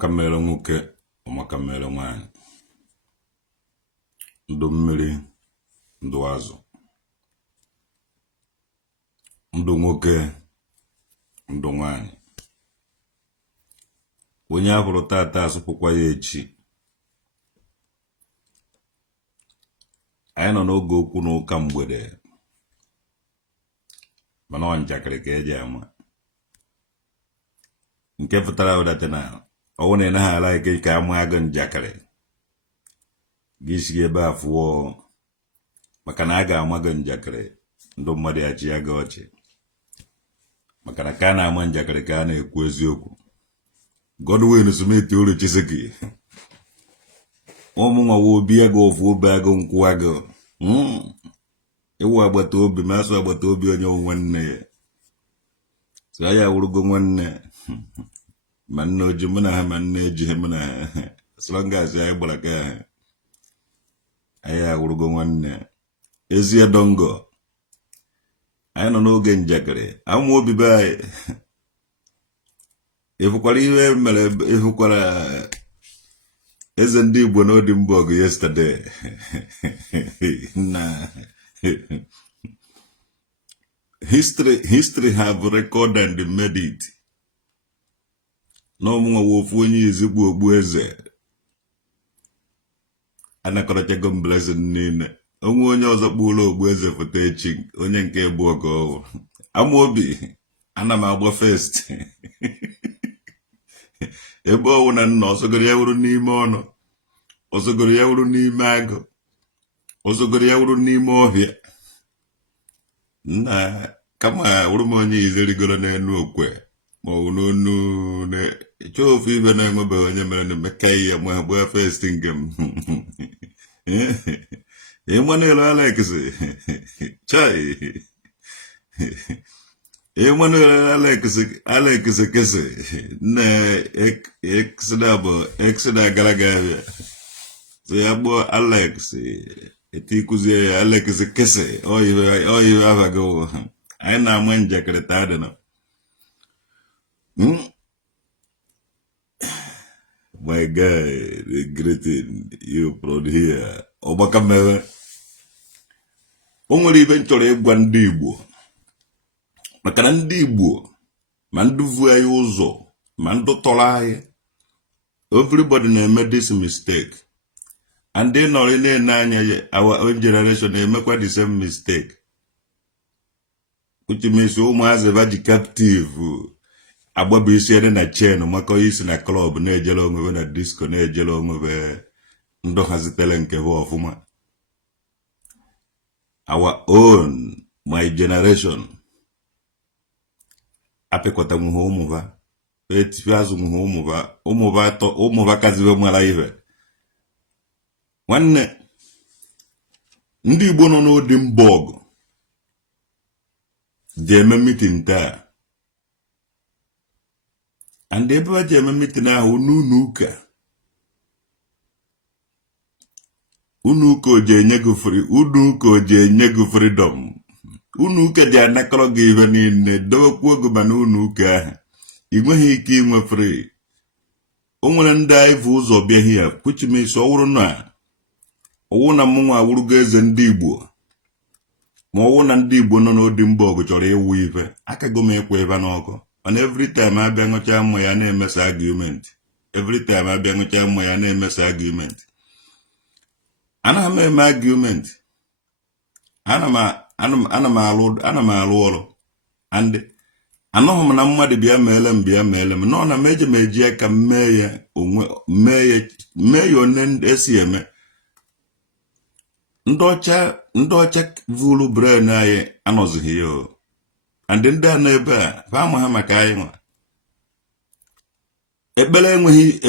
Ọmakamere nwoke, ọmakamere nwanyị, ndụ mmiri, ndụ azụ, ndụ nwoke, ndụ nwanyị. Onye ahụrụ tata asụpụkwa ya echi. Anyị nọ n'oge okwu n'ụka mgbede, mana ọ njakịrị ka eji ama. Nke pụtara ụdate na ọwụ na ị naghị ala ike ka ama agụ njakịrị gị si ebe a fụọ, maka na a ga-ama gị njakịrị ndụ mmadụ ya chi ya gị ọchị, maka na ka a na-ama njakịrị ka a na-ekwu eziokwu. Godwin Smith uru chisiki ụmụ nwa obi agụ ofu obi agụ nkwụ agụ iwu agbata obi ma asụ agbata obi onye nwanne ya so ya wụrụgo nwanne ma nne oji mụ na ha ma nne eji mụ na ha slongas anyị gbara ka ha anyị awụrụgo nwanne ezie dongo. Anyị nọ n'oge njakịrị amụ obi be anyị efukwara ihe mere efukwara eze ndị Igbo na Ndigbo yesterday na history have recorded and made it. No mwa wofu onye ezigbo ogbu eze anakọrọchago blessing niile. Onwe onye ọzọ kpụrụ ogbu eze foto echi onye nke bụ ọgọ Amobi ana m agba first ebe ọwụ na nna ọsọgoro ya wuru n'ime ọnụ, ọsọgoro ya wuru n'ime agụ, ọsọgoro ya wuru n'ime ọhịa. Nna kama wuru m onye izerigoro n'enu okwe ma ọ bụ n'onu na-eche ofu ibe na-enwebeghị onye mere na emeka ihe ma ha gbaa first nke m Emmanuel Alex kese na exida gara gara so ya gbo Alex etikuzie ya Alex kese oyi abago anyị na-ama njakịrị taa na my guy, greeting you from here. Ọmakamere o nwere ibe nchọrọ ịgwa ndị Igbo, maka na ndị Igbo ma nduvu anyị ụzọ ma ndụ tọrọ anyị, everybody na-eme this mistake and they nọrọ na-ene anya our own generation na-emekwa the same mistake, which means ụmụazị vaji captive agbabu isi ede na chain maka isi na club na-ejele onwebe na disco na-ejele onwebe ndụ hazitele nke bụ ọfụma. Our own, my generation apịkọta nwuhe ụmụva etifi azụ nwuhe ụmụva kazibe mara ihe. Nwanne ndị Igbo nọ n'ụdị mbọgụ dị eme meeting taa, and ebe a ji eme meeting ahụ n'ụlọ ụka, unu ụka oji enye gị free, unu ụka oji enye gị freedom, unu ụka dị anakọrọ gị ihe niile dowekwa oge ma na unu ụka ahụ ị nweghị ike inwe free. O nwere ndị anyị bụ ụzọ bịa hia which means ọwụrụ na mụnwa awụrụgo eze ndị Igbo, ma ọwụ na ndị Igbo nọ n'ụdị mbọgụ chọrọ ịwụ ife akago m ịkwa ebe n'ọkụ. And every time abịa ṅụcha mmanya ya na-emesa argument, every time abịa ṅụcha mmanya ya na-emesa argument. Ana m eme argument, ana m alụ ọrụ and anọghị m na mmadụ bịa meele m nọ na meje m eji aka mee ya one esi eme. Ndị ọcha vulu brain anyị anọzighị ya and ndị a n'ebe a fa ama ha maka anyị nwa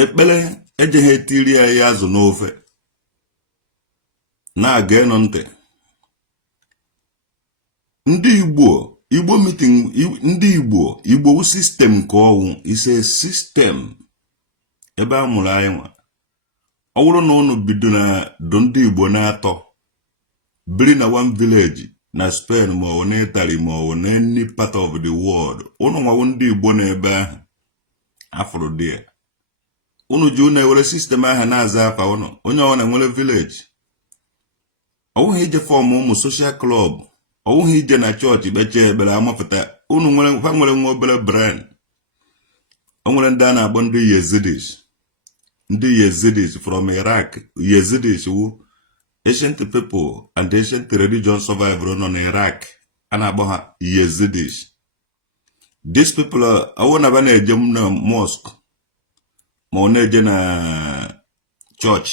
ekpele ejeghị etiri anyị azụ n'ofe na-aga ịnụ ntị. Ndị Igbo meeting ndị Igbo system ka ọwụ ise system ebe a mụrụ anyị nwa. Ọ bụrụ na unu bido na ndị Igbo na-atọ biri na one village na Spain ma ọ na Italy ma ọ na any part of the world, unu nwawo ndị Igbo na ebe ahụ afro dị unu ji unu ewere sistem ahụ na-aza afa unu onye ọ na-enwere village ọwụghị ije fọm ụmụ social club ọwụghị ije na chọọchị kpechie ekpere amapụta unu nwere nwa obere brand o nwere ndị a na-akpọ ndị Yazidis from Iraq. Yazidis wụ ancient people and ancient religion survivor nọ na Iraq a na-akpọ ha Yazidis. These people awụ na ba na-eje na mosque ma ọ na-eje na church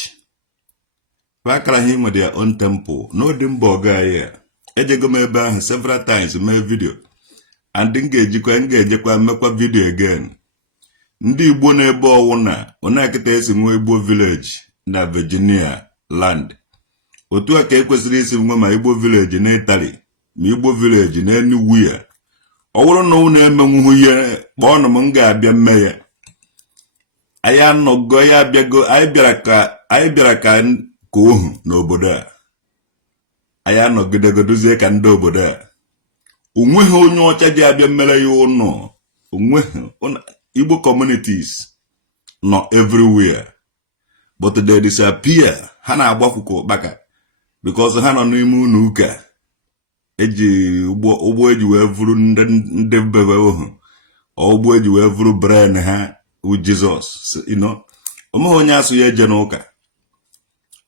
akara ha inwe their own temple n'odi mba ọga ya ejego m ebe ahụ several times mee video and m ga-ejekwa mekwa video again. Ndị Igbo n'ebe ọwụ na onakịta esi nwe Igbo village na Virginia land otu a ka ekwesịrị isi nwe ma Igbo village na Italy ma Igbo village na anywhere. Ọ bụrụ na unu emenwuhu ihe kpọọ m ga-abịa mme ya anyị anọgo ya abịago anyị bịara ka ohu n'obodo a anyị anọgidego dozie ka ndị obodo a onweghị onye ọcha ji abịa mmere ya ụnọ onweghị Igbo communities nọ everywhere but they disappear. Ha na-agbakwụkwọ ụkpaka because ha nọ n'ime unu ụka eji ụgbọ eji wee vuru ndị bebe ohu ụgbọ eji wee vuru brain ha Jesus onweghị onye asụ ya eje n'ụka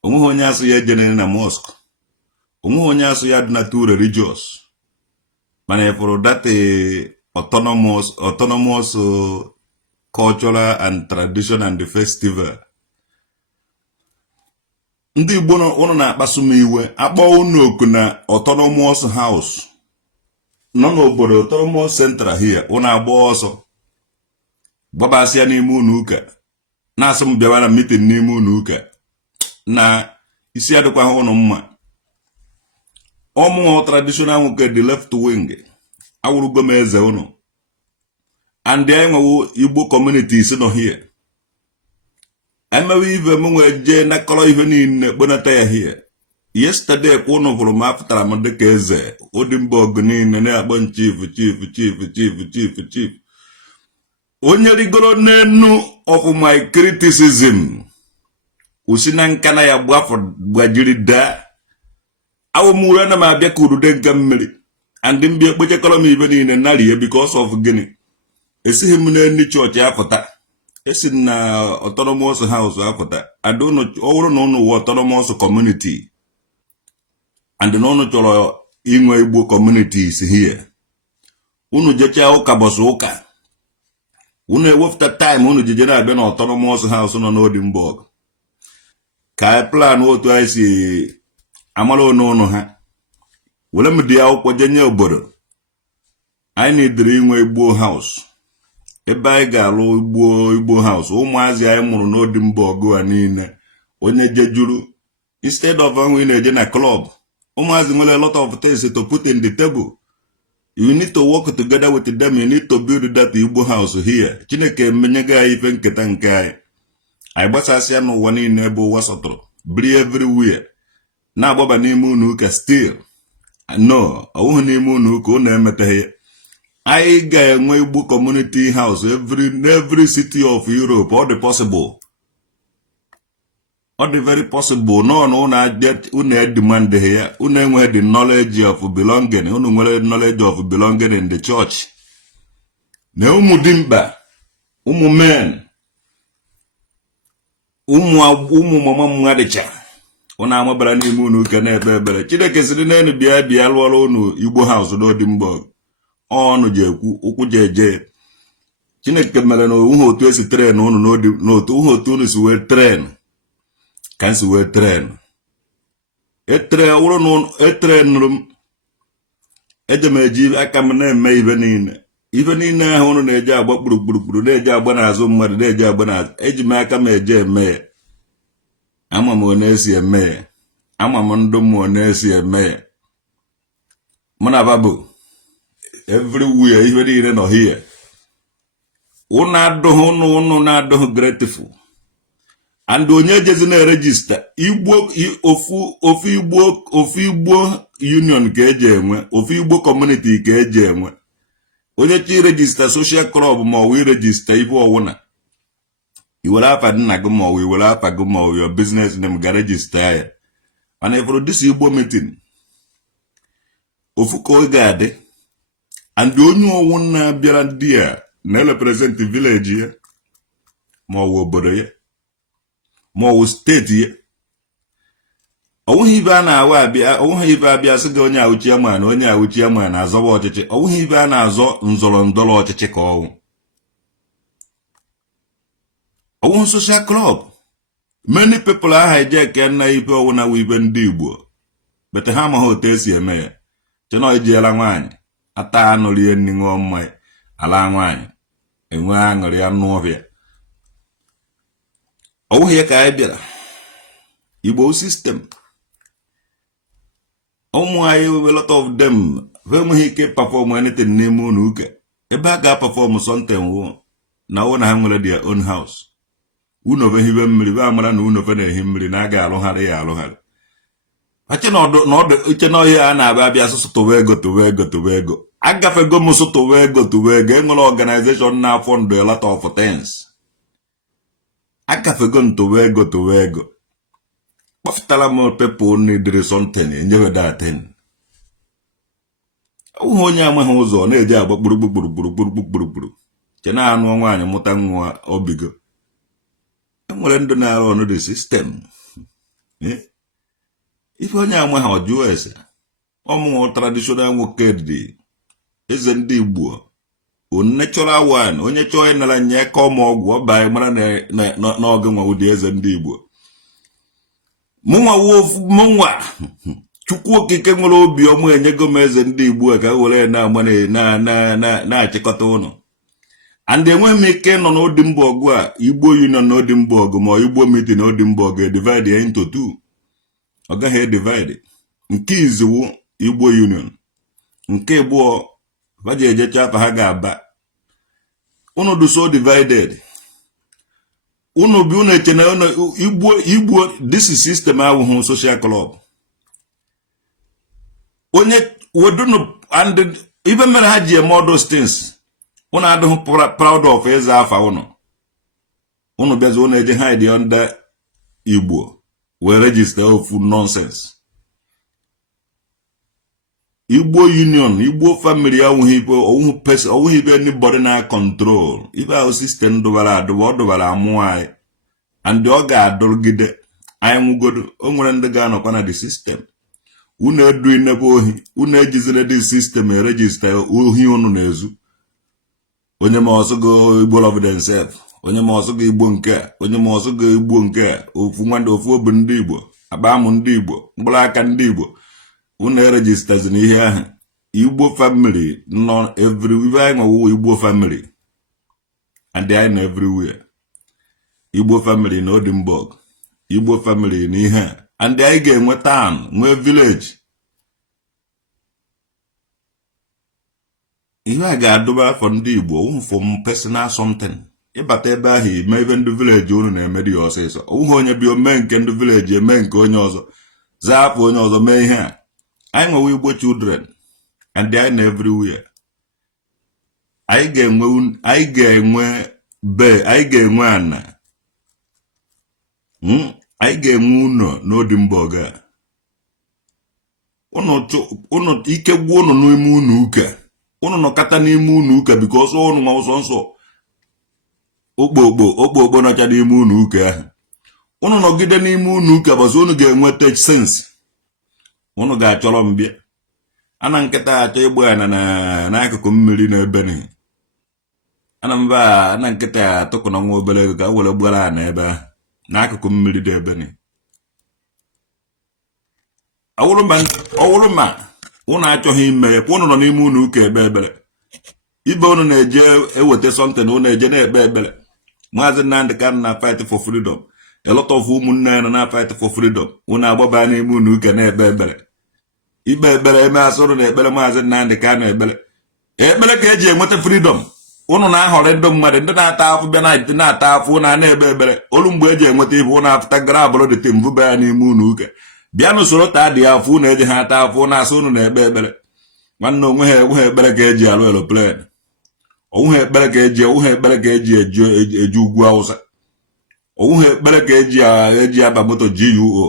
onweghị onye asụ ya eje na mosque onweghị onye asụ ya dị na too religious mana ịfụrụ that autonomous cultural and tradition and festival. Ndị Igbo ụnụ na-akpasu m iwe akpọ unu oku na autonomous house nọ n'obodo autonomous central here ụnụ agba ọsọ gbabasịa n'ime unu ụka na-asị m bịawa na meeting n'ime unu ụka na isi adịkwa ụnụ mma. Ọmụọ traditional nwoke the left wing awụrụgo m eze unu and anyị nwewo Igbo communities nọ here emewe ive m nwee jee na kọrọ ihe niile kponata ya here. Yesterday kwa ụnụ hụrụ m apụtara m dịka eze odimba ọgụ niile na-akpọ chief onye rigoro n'enu of my criticism usi na nka na ya gbajiri daa awụmụrụ na m abịa ka urude nke mmiri and mbịa ekpochekọrọ m ibe niile narie because of gịnị esighị m n'enni chọọchị apụta esi na autonomous house apụta ọwụrụ na ụnụ wụ autonomous community and na ụnụ chọrọ inwe Igbo communities here unu jecha ụka bọsụ ụka unu ewepụta time unu jeje na-abịa na autonomous house nọ n'Odimborg ka anyị plan otu anyị si amara ụnụ ha were m dị akwụkwọ jenye obodo anyị na-edere inwe Igbo house ebe anyị ga-alụ Igbo house ụmụazị anyị mụrụ n'Odimborg a niile onye jejuru instead of onwe na-eje na club ụmụazị nwere a lot of things to put in the table. You need to work together with them. You need to build that Igbo house here. Chineke menyega anyị ife nketa nke anyị gbasasịa n'ụwa niile ebe ụwa sọtụrụ bri everywhere na-agbaba n'ime unu ụka still no ọwụghị n'ime unu ụka unu emeteghị ya. Anyị ga-enwe Igbo community house every city of Europe. All the possible. All the very possible. No, unu demand here. Unu enwe the knowledge of belonging. Unu nwere knowledge of belonging in the church. Na ụmụ dimba, ụmụ men, ụmụ mama mmadịcha. Unu amabara n'ime unu ụka na-ekpe ekpere. Chineke sịrị n'enu bịa lụọrọ unu Igbo house n'Odimborg. Ọnụ je ekwu ụkwụ je eje. Chineke mere na ụhụ otu esi tren unu n'otu ụhụ otu unu si wee tren ka nsi wee tren wụrụ na etrenụrụ m eje m eji aka m na-eme ibe niile ahụ unu na-eje agba kpurukpuru na-eje agba n'azụ mmadụ na-eje agba n'azụ eji m aka m eje eme ya. Ama m onye esi eme ya, ama m ndụ m onye esi eme ya. Mụ na babụ everywhere ihe niile nọ here. Unu na-adụghị grateful and onye jezi na register Igbo ofu Igbo union ka eje enwe ofu Igbo community ka eje enwe onye chi register social club ma ọ wee register ife ọwụna You will have a nagamo, we will have a gomo, your business name garage is tired. And if for this Igbo meeting, Ofuko Gade, and the only one Biaran dear, Nella present the village here, more obodo more state here. Only Ivana Wabia, only Vabia Sidonia Uchiaman, Onya Uchiaman, as a watch, only Ivana Zo, Nzolondolo Cheko. Own social club. Many people are hijacking people when we been Ndigbo. But the hammer hotels here, mayor. Cheno Jelangwany. Ata no leaning on my alangwany. And wang or yan novia. Oh, here Kaibia. Igbo system. Oh, my, a lot of them. When he can perform anything name Unuka. A bag perform something. Now when I'm ready their own house. Uno ve hibe mmiri ba amara na uno fe na ehi mmiri na aga alụghara ya alụghara. Ache na uche na ihe a na-abịa abịa asụsụ towe ego. Agafego m sụ towe ego. Enwere organization na-afọ ndụ a lot of things. Agafego m towe ego. Kpọfụtara m people need something enyewe that thing. Ụhụ onye amaghị ụzọ na-eji agba kpụrụkpụrụ. Che na anụ nwaanyị mụta nwa obigo. Nwere ndụ na-arụ ọnụ the system. Ife onye amaghị ọjụọ ese. Ọmụnwụ traditional Nwokedi. Eze Ndigbo. Natural one. Onye chọọ ịnara nye ka ọma ọgwụ ọba mara na ọgụ nwa ụdị eze Ndigbo. Mụnwa Chukwu okike nwere obi ọmụ enyego m eze Ndigbo ka were na-achịkọta ụnụ. And the when make no Odimborg, Igbo Union no Odimborg, or Igbo meeting Odimborg, divided into two. Okay, here divided. Nke is Igbo Union. Nke bo Vaje Chapa Hagaba. Uno do so divided. Uno Bune Igbo, this is system our social club. Onye we don't and even when I had more those things. Una don't proud of his alpha uno. Uno bears one edge hide under Igbo. We register of nonsense. Igbo Union, Igbo family, own person, own anybody na control. If our system do the word of Amuai and the Oga Dolgide, I am good, the gun upon the system. Una doing the boy, una the system, register, Uhionu. Onye ma ọsọ go Igbo of themselves. Onye ma ọsọ go Igbo nke a. Onye ma ọsọ go Igbo nke a. Ofu nwande ofu obu ndị Igbo. Abamu ndị Igbo. Mkpụrụ aka ndị Igbo. Una registers n'ihe ahụ. Igbo family nọ everywhere. Igbo family. And they are everywhere. Igbo family na Odimborg. Igbo family n'ihe. And they are ga-enwe town. Nwe village. Ihe a ga-adụba for ndị Igbo from personal something. Ịbata ebe ahụ ime even the village unu na-emedi ọsịsọ. Ụhụ onye bi ome nke ndị village eme nke onye ọzọ. Zapụ onye ọzọ mee ihe a. Anyị nwewe Igbo children and they are everywhere. Anyị ga-enwe ana. Anyị ga-enwe ụnọ n'Odimborg a. Ụnọ ike gwụ ụnọ n'ime ụnọ ụka. Uno no kata n'ime unu ụka because unu nwa ụsọ nsọ okpokpo nọcha n'ime unu ụka ahụ. Unu nọgide n'ime unu ụka bọsị unu ga-enweta sense. Unu ga-achọrọ mbịa. Ana nkịta achọ igbo ya n'akụkụ mmiri n'ebe n'ihi. Ana mba ana nkịta atụkụ na nwa obere ego ka were gbara na ebe ahụ n'akụkụ mmiri dị ebe n'ihi. Ọwụrụ ma unu achọghị ime ya, unu nọ n'ime unu ụka ebe ebere. Ibe unu na-eje eweta something unu eje na-ekpe ekpere. Maazị Nnamdi Kanu na fight for freedom. A lot of ụmụnne na fight for freedom. Unu agbaba n'ime unu ụka na-ekpe ekpere. Ikpe ekpere eme asụrụ na ekpere Maazị Nnamdi Kanu ekpere. Ekpere ka eji enweta freedom. Unu na-ahọrọ ndị mmadụ ndị na-ata afụ bịa na-ata afụ na-ekpe ekpere. Olu mgbe eji enweta ibe unu afụta gara abụrụ dị tim vụba ya n'ime unu ụka. Bịa n'usoro taa dị afụ na eji ha ata afụ na-asụ unu na-ekpe ekpere. Nwanne onwe ha ekpere ka eji alụ aeroplane. Onwe ha ekpere ka eji eji ugwu Awụsa. Onwe ekpere ka eji aba moto GUO.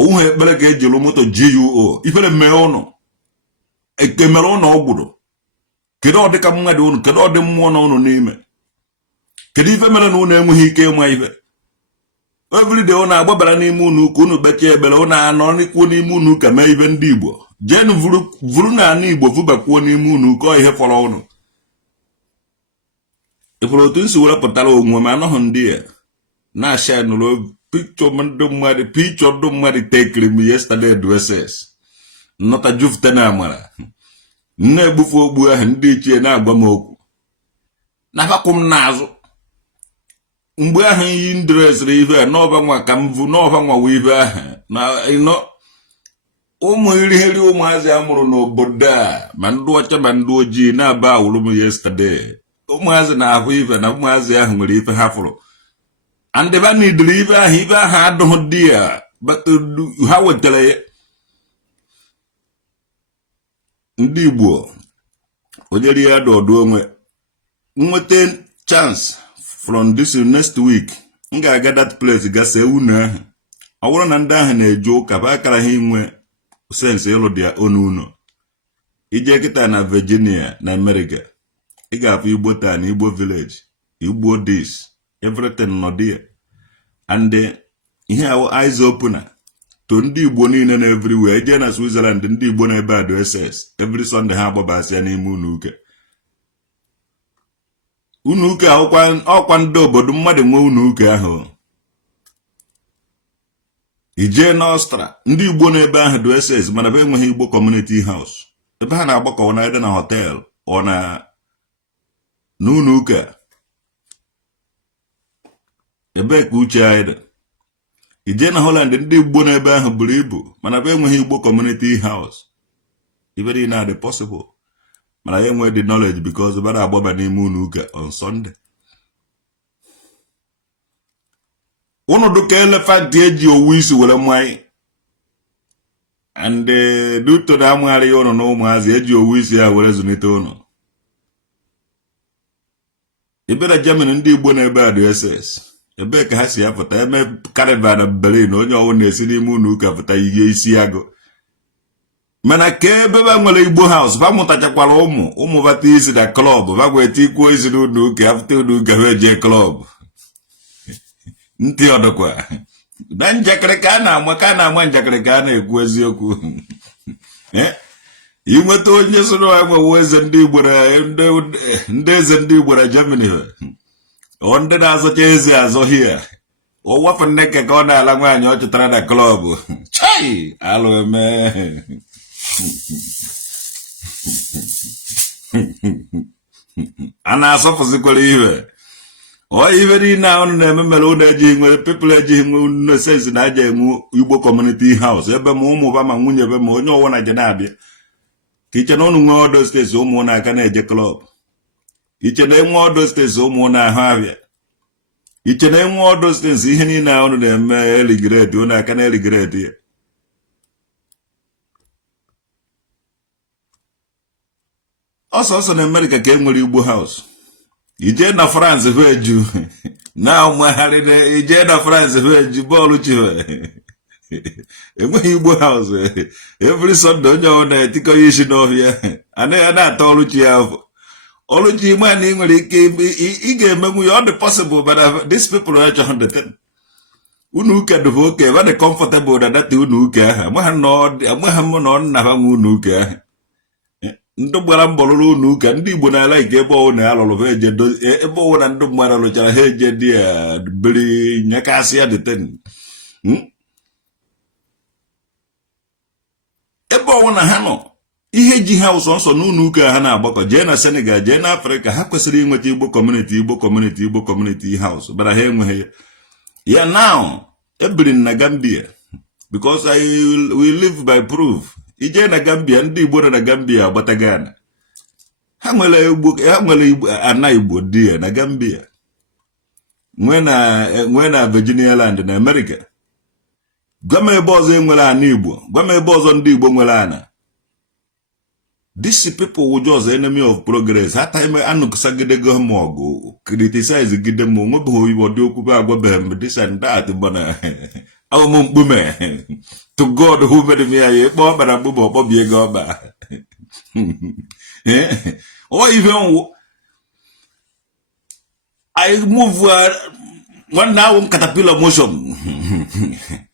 Onwe ekpere ka eji lu moto GUO. Ifere mee ụnụ. Ekemere ụnụ ọgwụrụ. Kedu ọ dịka mmadụ ụnụ, kedu ọ dị mmụọ na ụnụ n'ime. Kedu ife mere na ụnụ enweghị ike ịma ife. Everyday ụnụ agbabara n'ime ụnụ ụka ụnụ bekee ebere ụnụ anọ n'ikwu n'ime ụnụ ụka mee ife ndị Igbo. Jenu vuru na anụ Igbo vubakwuo n'ime ụnụ ụka ihe fọrọ ụnụ. Ifuru otu nsi were pụtara onwe m anọghị ndị a na-asha nụrụ picture ndị mmadụ tekiri m yesterday dresses nnọta jufute na amara nne egbufe ogbu ahụ ndị ichie na-agwa m okwu na-akwụ m n'azụ mgbe ahụ iyi ndresịrị ife a n'ọba nwa ka m vu n'ọba nwawa ife ahụ na ịnọ ụmụ irighiri ụmụazị a mụrụ n'obodo a ma ndị ọcha ma ndị ojii na-aba awụrụ m yesterday. Ụmụazị na-ahụ ife na ụmụazị ahụ nwere ife ha fụrụ andịba n'idiri ife ahụ adụghị dị ya ha wetara ya. Ndị Igbo onye ri ya dọdụ onwe nweta chance from this next week m ga-aga that place gasa unu ahụ. Ọ bụrụ na ndị ahụ na-eje ụka bụ akara ha inwe sense ịlụ dị onu ụlọ. Ije kịta na Virginia na America ị ga-afụ Igbo taa na Igbo village, Igbo this, everything nọ there. And ihe ahụ eyes opener to ndị Igbo niile na everywhere. Ije na Switzerland ndị Igbo na ebe a do SS every Sunday ha agbabasịa n'ime unu uke. Unu uke ọkwa ndị obodo mmadụ nwe unu uke ahụ. Ije na Ọstra ndị Igbo na ebe ahụ do SS mana ebe enweghị Igbo community house. Ebe ha na-agbakọ na ede na hotel ọ na n'unu uke. Ebe ka uche anyị dị. Ije na Holland ndị Igbo na ebe ahụ buru ibu mana ebe enweghị Igbo community house. Ibe dị na dị possible mana ya enwe the knowledge because bara agbaba n'ime unu uke on Sunday. Unu duka elephant eji owu isi were mmanya and duto na amụgharị ya ụnụ na ụmụazị eji owu isi ya were zụnite ụnụ. Ebe na Germany ndị Igbo na ebe a dị SS ebe ka ha si apụta eme caravan na Berlin onye ọwụ na-esi n'ime unu ụka pụta ihe isi agụ. Mana ka ebe ba nwere Igbo house ba mụtachakwara ụmụ bata isi na klọb ba gweta ikwuo isi n'unu ụka apụta unu ụka ha eje klọb. Ntị ọdọkwa na njakịrị ka a na-ama njakịrị ka a na-ekwu eziokwu. Inweta onye soro enwewo eze ndị Igbo na ndị eze ndị Igbo na Germany ndị na-azọcha eze azọ hia o wafụ nneke ka ọ na-ala nwaanyị ọ chụtara na klọb chai alụ eme. A na-asọpụzikwara ihe ife niile ahụ na-eme mere ụlọ ejighị nwere pepụl ejighị nwe unu sensi na aja enwe Igbo community house ebe ma ụmụba ma nwunye ebe ma onye ọwụwa na je na-abịa. Ka iche na ụnụ nwee ọdọ steeti ụmụ na-aka na-eje klọb. Iche na enwe ọdọ steeti ụmụ na-ahụ abịa. Iche na enwe ọdọ steeti ihe niile ahụ na-eme eligreti ụnụ aka na eligreti ya. Ọsọsọ na America ka enwere Igbo house. Ije na France veju na ụmụgharị na ije na France veju bọọlụ chiwe enweghị Igbo house every Sunday onye ọ na-etikọ ya isi n'ọhịa anaghị na-ata ọlụchi ya afọ. Ọlụchi ime na ị nwere ike ị ga-emenwu ya ọ dị possible but these people are just the thing. Unu uke dịbụ oke ebe dị comfortable na data unu uke ahụ amagha m na ọ nna ha nwe unu uke ahụ. Ndị gbara mbọ lụrụ unu ụka ndị Igbo na-ala ike ebe ọwụ na alụrụ ha eje ebe ọwụ na ndị mmadụ lụchara ha eje dị ya biri nyekasị ya deten. Ebe ọwụ na ha nọ ihe ji ha ụsọ nsọ n'ụlọ ụka ha na-agbakọ jee na Senegal jee na Afrịka ha kwesịrị inweta Igbo community house bara ha enweghị ya. Now ebiri na Gambia because we live by proof. Ije na Gambia ndị Igbo na Gambia agbata Ghana ha nwere Igbo ana Igbo dị ya na Gambia nwe na Virginia land na America. Gwa m ebe ọzọ enwere ana Igbo, gwa m ebe ọzọ ndị Igbo nwere ana. These people will just enemy of progress. That time anukasagide go mogo, criticize give them who you do kuba this and that, but our mumbume to God who made me a bob and a bubble bobby goba. Or even I move one now caterpillar motion.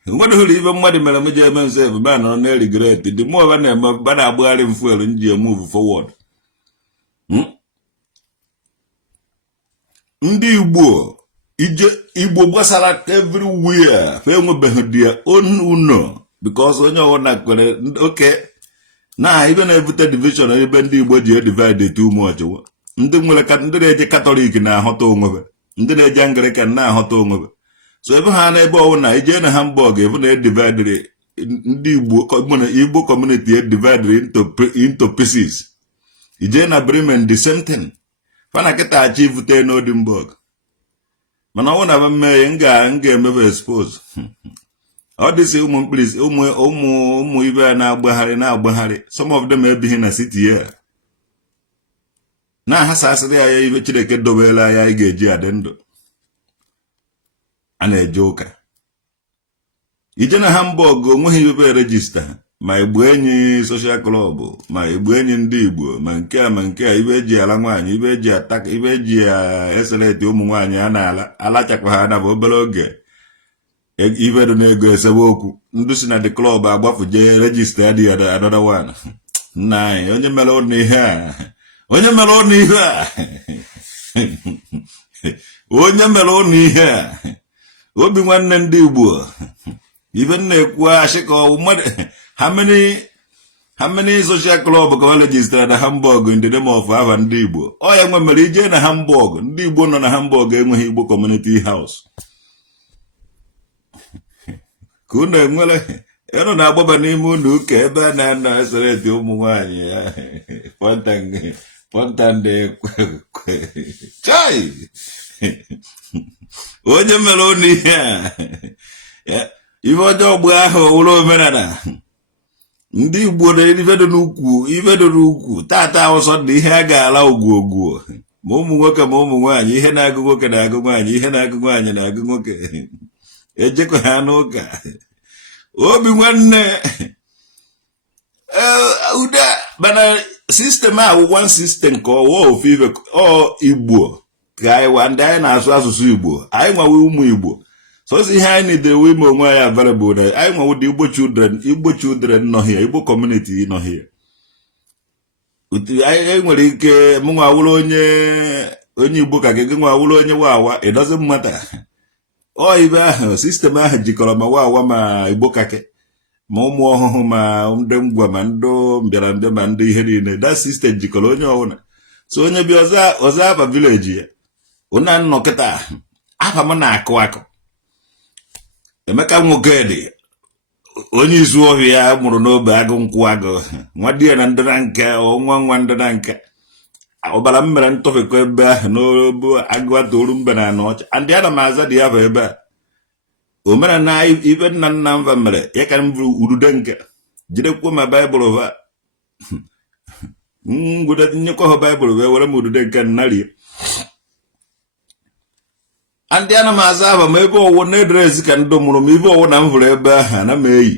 What do you even muddy man say, man on early regret? The more than a banner boiling fuel in your move forward. Ndigbo, Igbo gbasara everywhere. Fenwe behind own uno because when you want okay. Now even every division, even Ndigbo divide too much. Ndị na-eje Catholic na ahọta onwe ndị na-eje Anglican na ahọta onwe so ebe ha na ebe ọwụ na ije na Hamburg ebe na divide ndị Igbo community divided into pieces. Ije na Bremen the same thing. Fana kita achieve te no Edinburgh. Mana ọwụ na mme nga emebe expose. All this please ụmụ ibe na-agbagharị. Some of them ebighị na city here. Na hasasịrị ya ibe Chineke dobela ya ị ga-eji adị ndụ. A na-eje ụka. Ije na Hamburg onweghị ibe register ma Igbo enyi social club ma Igbo enyi ndị Igbo ma nke a ibe eji ala nwaanyị ibe eji ataka ibe eji eseleti ụmụ nwaanyị a na-ala alachakwa ha na bụ obere oge ibe dị na-ego esebe okwu ndị si na the club agbafu je register ya dị another one. Nna anyị onye mere ụnụ ihe a onye mere ụnụ ihe a obi nwanne ndị Igbo ibe na-ekwu ashị ka mmadụ how many social club ka registered na Hamburg in the name of ava ndị Igbo ọ ya nwe mere ije na Hamburg ndị Igbo nọ na Hamburg enweghị Igbo community house ka unu enwere enu na-agbaba n'ime ụlọ ụka ebe a na-anọ esereti ụmụ nwaanyị Fontande chai onye mere ụnụ ihe a ife ọjọọ gbu ahụ ụlọ omenala ndị Igbo na ife dị n'ukwu tata ọsọ dị ihe a ga-ala ogwuogwu ma ụmụ nwoke ma ụmụ nwaanyị ihe na-agụ nwoke na-agụ nwaanyị ihe na-agụ nwaanyị na-agụ nwoke ejekọ ha n'ụka obi nwanne uda bana system ahụ one system ka ọwa ofu ife Igbo ka anyị ndị anyị na-asụ asụsụ Igbo anyị nwawe ụmụ Igbo sosi ihe anyị nidere we ime onwe anyị available na anyị nwawe dị Igbo children nọ here Igbo community nọ here anyị nwere ike mụnwa wụrụ onye Igbo ka gị nwa wụrụ onye wawa it doesn't matter ibe ahụ system ahụ jikọrọ ma wawa ma Igbo kake ma ụmụ ọhụhụ ma ndị ngwa ma ndị mbịarambịa ma ndị ihe niile that system jikọrọ onye ọbụla so onye bịa ọzọ aba village ya ụna nnọkịta afa m na-akụ Emeka Nwokedi onye izu ọhịa mụrụ n'obe agụ nkwụ agụ nwa di ya na ndị na nke nwa ndị na nke ọbara m mere ntọfekọ ebe ahụ n'obe agụ atụrụ mbe na anọcha ndị ana m aza dị ya bụ ebe a omenala ibe nna nna mva mere ya ka m bụrụ udude nke jidekwuo ma Baịbụl va nyekwa ha Baịbụl wee were m udude nke nnarie ndị ana m aza aba ma ebe ọwụ na-ederezi ka ndị mụrụ m ibe ọwụ na m hụrụ ebe ahụ na m eyi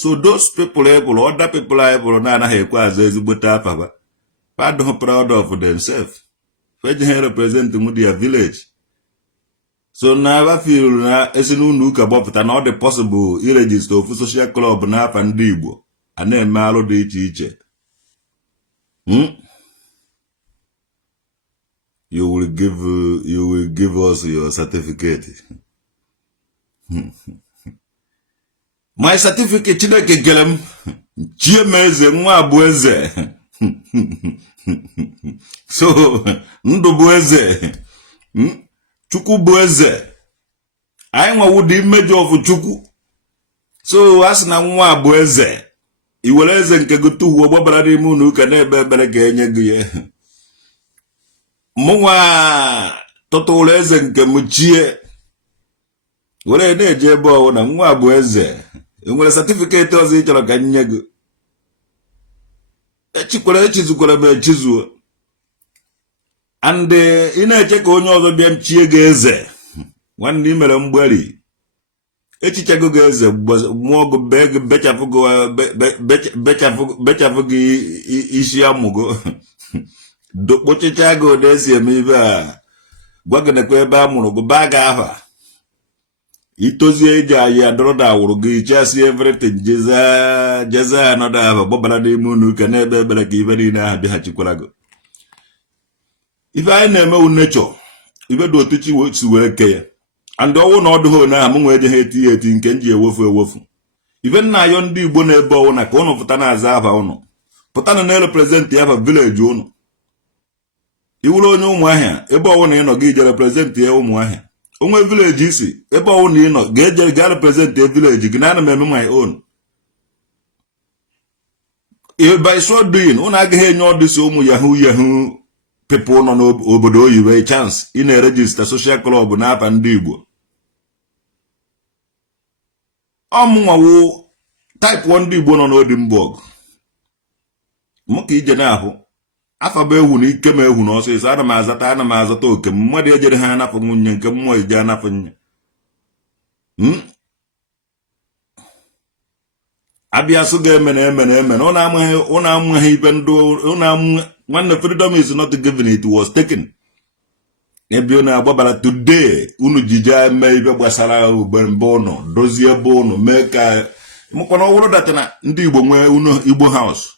so those people ebụrụ other people anyị bụrụ na-anaghị ekwe azụ ezigbote afaba padụ proud of themselves fejihe represent m their village so na abafil na esi n'ụlọ ụka gbapụta na ọ dị possible irejista ofu social club n'afa ndị Igbo a na-eme alụ dị iche iche you will give us your certificate. My certificate Chineke gelem chiemeze nwa bụ eze so ndụ bụ eze Chukwu bụ eze anyị nwawu dị image of Chukwu so asị na nwa bụ eze iwere eze nke gị tụhuo gbabara n'ime ụlọ ụka na-ebe ebere ga-enye gị ya mụnwa tụtụrụ eze nke m chie were na-eje ebe ọwụ na nwa bụ eze enwere certificate ọzọ ị chọrọ ka nye gị echikwara echizukwara m echizuo and ị na-eche ka onye ọzọ bịa chie gị eze nwanne ị mere mgberi echichago gị eze mụọ gị bee gị bechapụ gị isi amụgo kpochicha gị ụda esi eme ibe a gwa gị nekwa ebe a mụrụ gị baa gị aha itozie iji anyị adọrọ da awụrụ gị chasi everything jeze anọdụ aha gbabara n'ime unu ụka na-ebe ebere ka ibe niile aha bịaghachikwara gị ife anyị na-emewu nechọ ife dị otu chi si wee ke ya and ọnwụ na ọdụghị onye ahụ m nwee eje ha eti nke m ji ewofu ife nna ayọ ndị Igbo na-ebe ọwụ na ka ụnụ pụta na-aza afa ụnụ pụta na na-reprezentị afa vileji ụnụ iwuru onye Ụmụahịa ebe ọwụ na ị nọ gị je reprezentị ya Ụmụahịa onwe vileji isi ebe ọwụ na ị nọ ga-eje ga reprezentị vileji gị na ana m eme my own by so doing ụnụ agaghị enye ọdịsi ụmụ yahoo people nọ n'obodo oyibo chance ị na-erejista social club n'afa ndị Igbo ọmụnwawo type 1 ndị Igbo nọ n'Odimborg mụ ka ije na-ahụ afaba ewu na ike m ewu na ọsịsọ ana m azata oke m mmadụ ejere ha anapụ nwunye nke mmụọ ije anapụ nye abịa sụ ga-eme na ụnụ amụghị ibe ndụ nwanne freedom is not given, it was taken. Ebe ọ na-agbabara today unu jije mee ibe gbasara mgbe ụnụ dozie ebe ụnụ mee ka mụkwana ọwụrụ datana ndị Igbo nwee Igbo house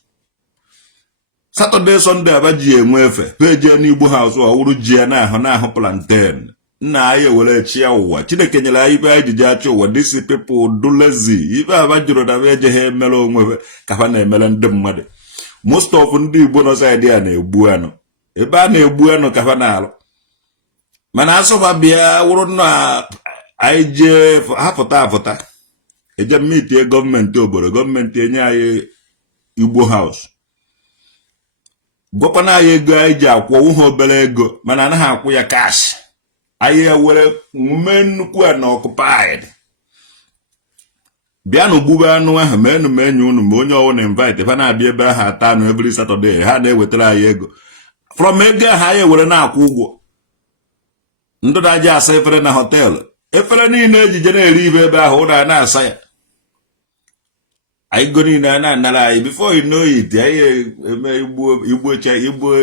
Saturday Sunday abaji enwe efe peje n'Igbo house ọwụrụ ji ya na-ahụ plantain nna anyị were chia ụwa Chineke nyere anyị ibe anyị jije achị ụwa these people do lazy ibe abajụrụ na eje ha emere onwe ka ha na-emere ndị mmadụ most of ndị Igbo nọ side a na-egbu anụ ebe a na-egbu anụ ka ha na-alụ mana asọba bịa wụrụ na anyị jee apụta eje mmiti gọọmenti obodo gọọmenti enye anyị Igbo house gwakwana anyị ego anyị ji akwụ ụha obere ego mana anaghị akwụ ya cash anyị were mume nnukwu a na occupied bịanụ gbube anụ ahụ meenụ m enyi unu ma onye ọwụ na invite ha na-abịa ebe ahụ ata anụ every Saturday ha na-ewetara anyị ego from ego ahụ anyị were na-akwụ ụgwọ ndụ na-aja asa efere na họteelụ efere niile ejije na-eri ibe ebe ahụ ụlọ a na-asa ya anyị go niile a na-anara anyị before you know it anyị eme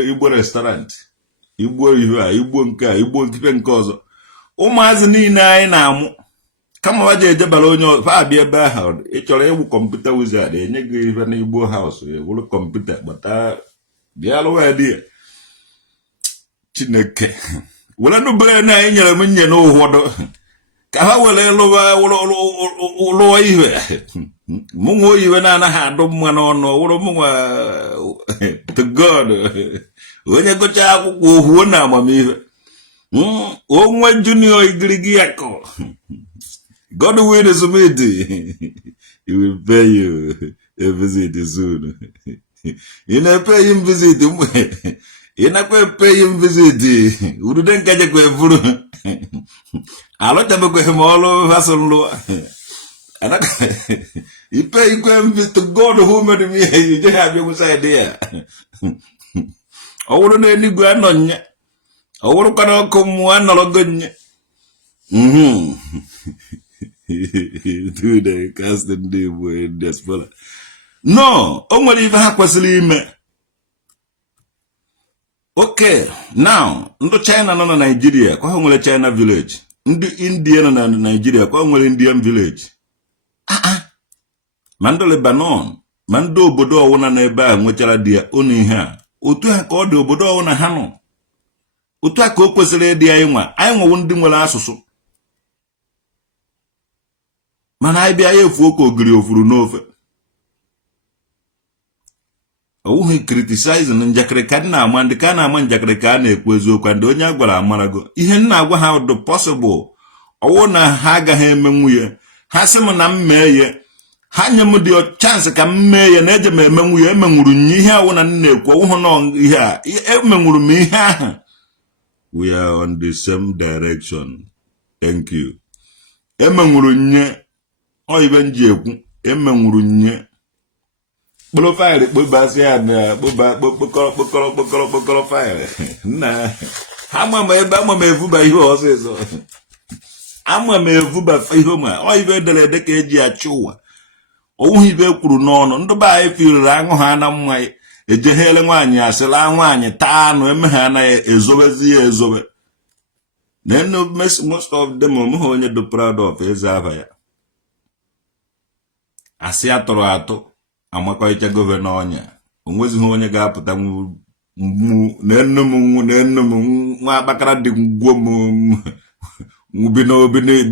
Igbo restaurant Igbo ihe a Igbo nke a Igbo nkipe nke ọzọ ụmụazị niile anyị na-amụ kama waje ejebara onye ọzọ abịa ebe ahụ ị chọrọ ịwụ kọmputa wizard enye gị ihe na Igbo house ewuru kọmputa gbata bịa lụwa dị Chineke were nubere na anyị nyere m nye n'ụhọdụ ka ha were lụwa ihe mụnwa oyiwe na-anaghị adụ mma n'ọnụ wụrụ mụnwa to God onye gụcha akwụkwọ ohuo na amamihe onwe junior igirigi yakọ God will is made. He will pay you a visit soon. You not pay him visit. You not pay him visit. Would then catch a quick. I let them go him all over Hassan. You pay him to God who made me. You just have your idea. I wouldn't any grand on you. I wouldn't come one or good. Do the casting Ndigbo in diaspora. No, o nwere ife ha kwesịrị ime. Okay, now, ndị China nọ na Nigeria, kwa ha nwere China village. Ndị India nọ na Nigeria, kwa ha nwere Indian village. Ma ndị Lebanon, ma ndị obodo ọwụna na ebe a nwechara di ya onu ihe a. Otu ha ka ọ dị obodo ọwụna ha nọ. Otu ha ka o kwesịrị ịdị anyị nwa. Anyị nwewu ndị nwere asụsụ. Mana anyị bịa ya efu oke ogiri ofuru n'ofe. Owuhi criticize na njakịrị ka nna ama ndị ka na-ama njakịrị ka a na-ekwu eziokwu ndị onye agwara amarago ihe nna agwa ha dị possible ọwụ na ha agaghị eme nwunye ha sị m na m mee ya ha nye m dị chance ka m mee ya na eje m eme nwunye emenwuru nye ihe awụ na nna ekwu ọwụhụ nọ ihe a emenwuru m ihe ahụ. We are on the same direction. Thank you. Emenwuru nye oyibe nji ekwu emenwuru nye profile Bobasian, Bokoro file. Nah, I'm a Vuba, you also. I'm a Vuba Fihoma, or even the decade Chua. Oh, he will put on the by feel Rangohana my. Ejehele nwanyị asịla nwanyị taa no emehana ezobezi ezobe. Then most of them onye do proud of ezava ya. Asị atụrụ atụ amakọicha gọvanọ ọnya. Onwezi onye ga-apụta n'enum nwa akpakara dị ngwo bi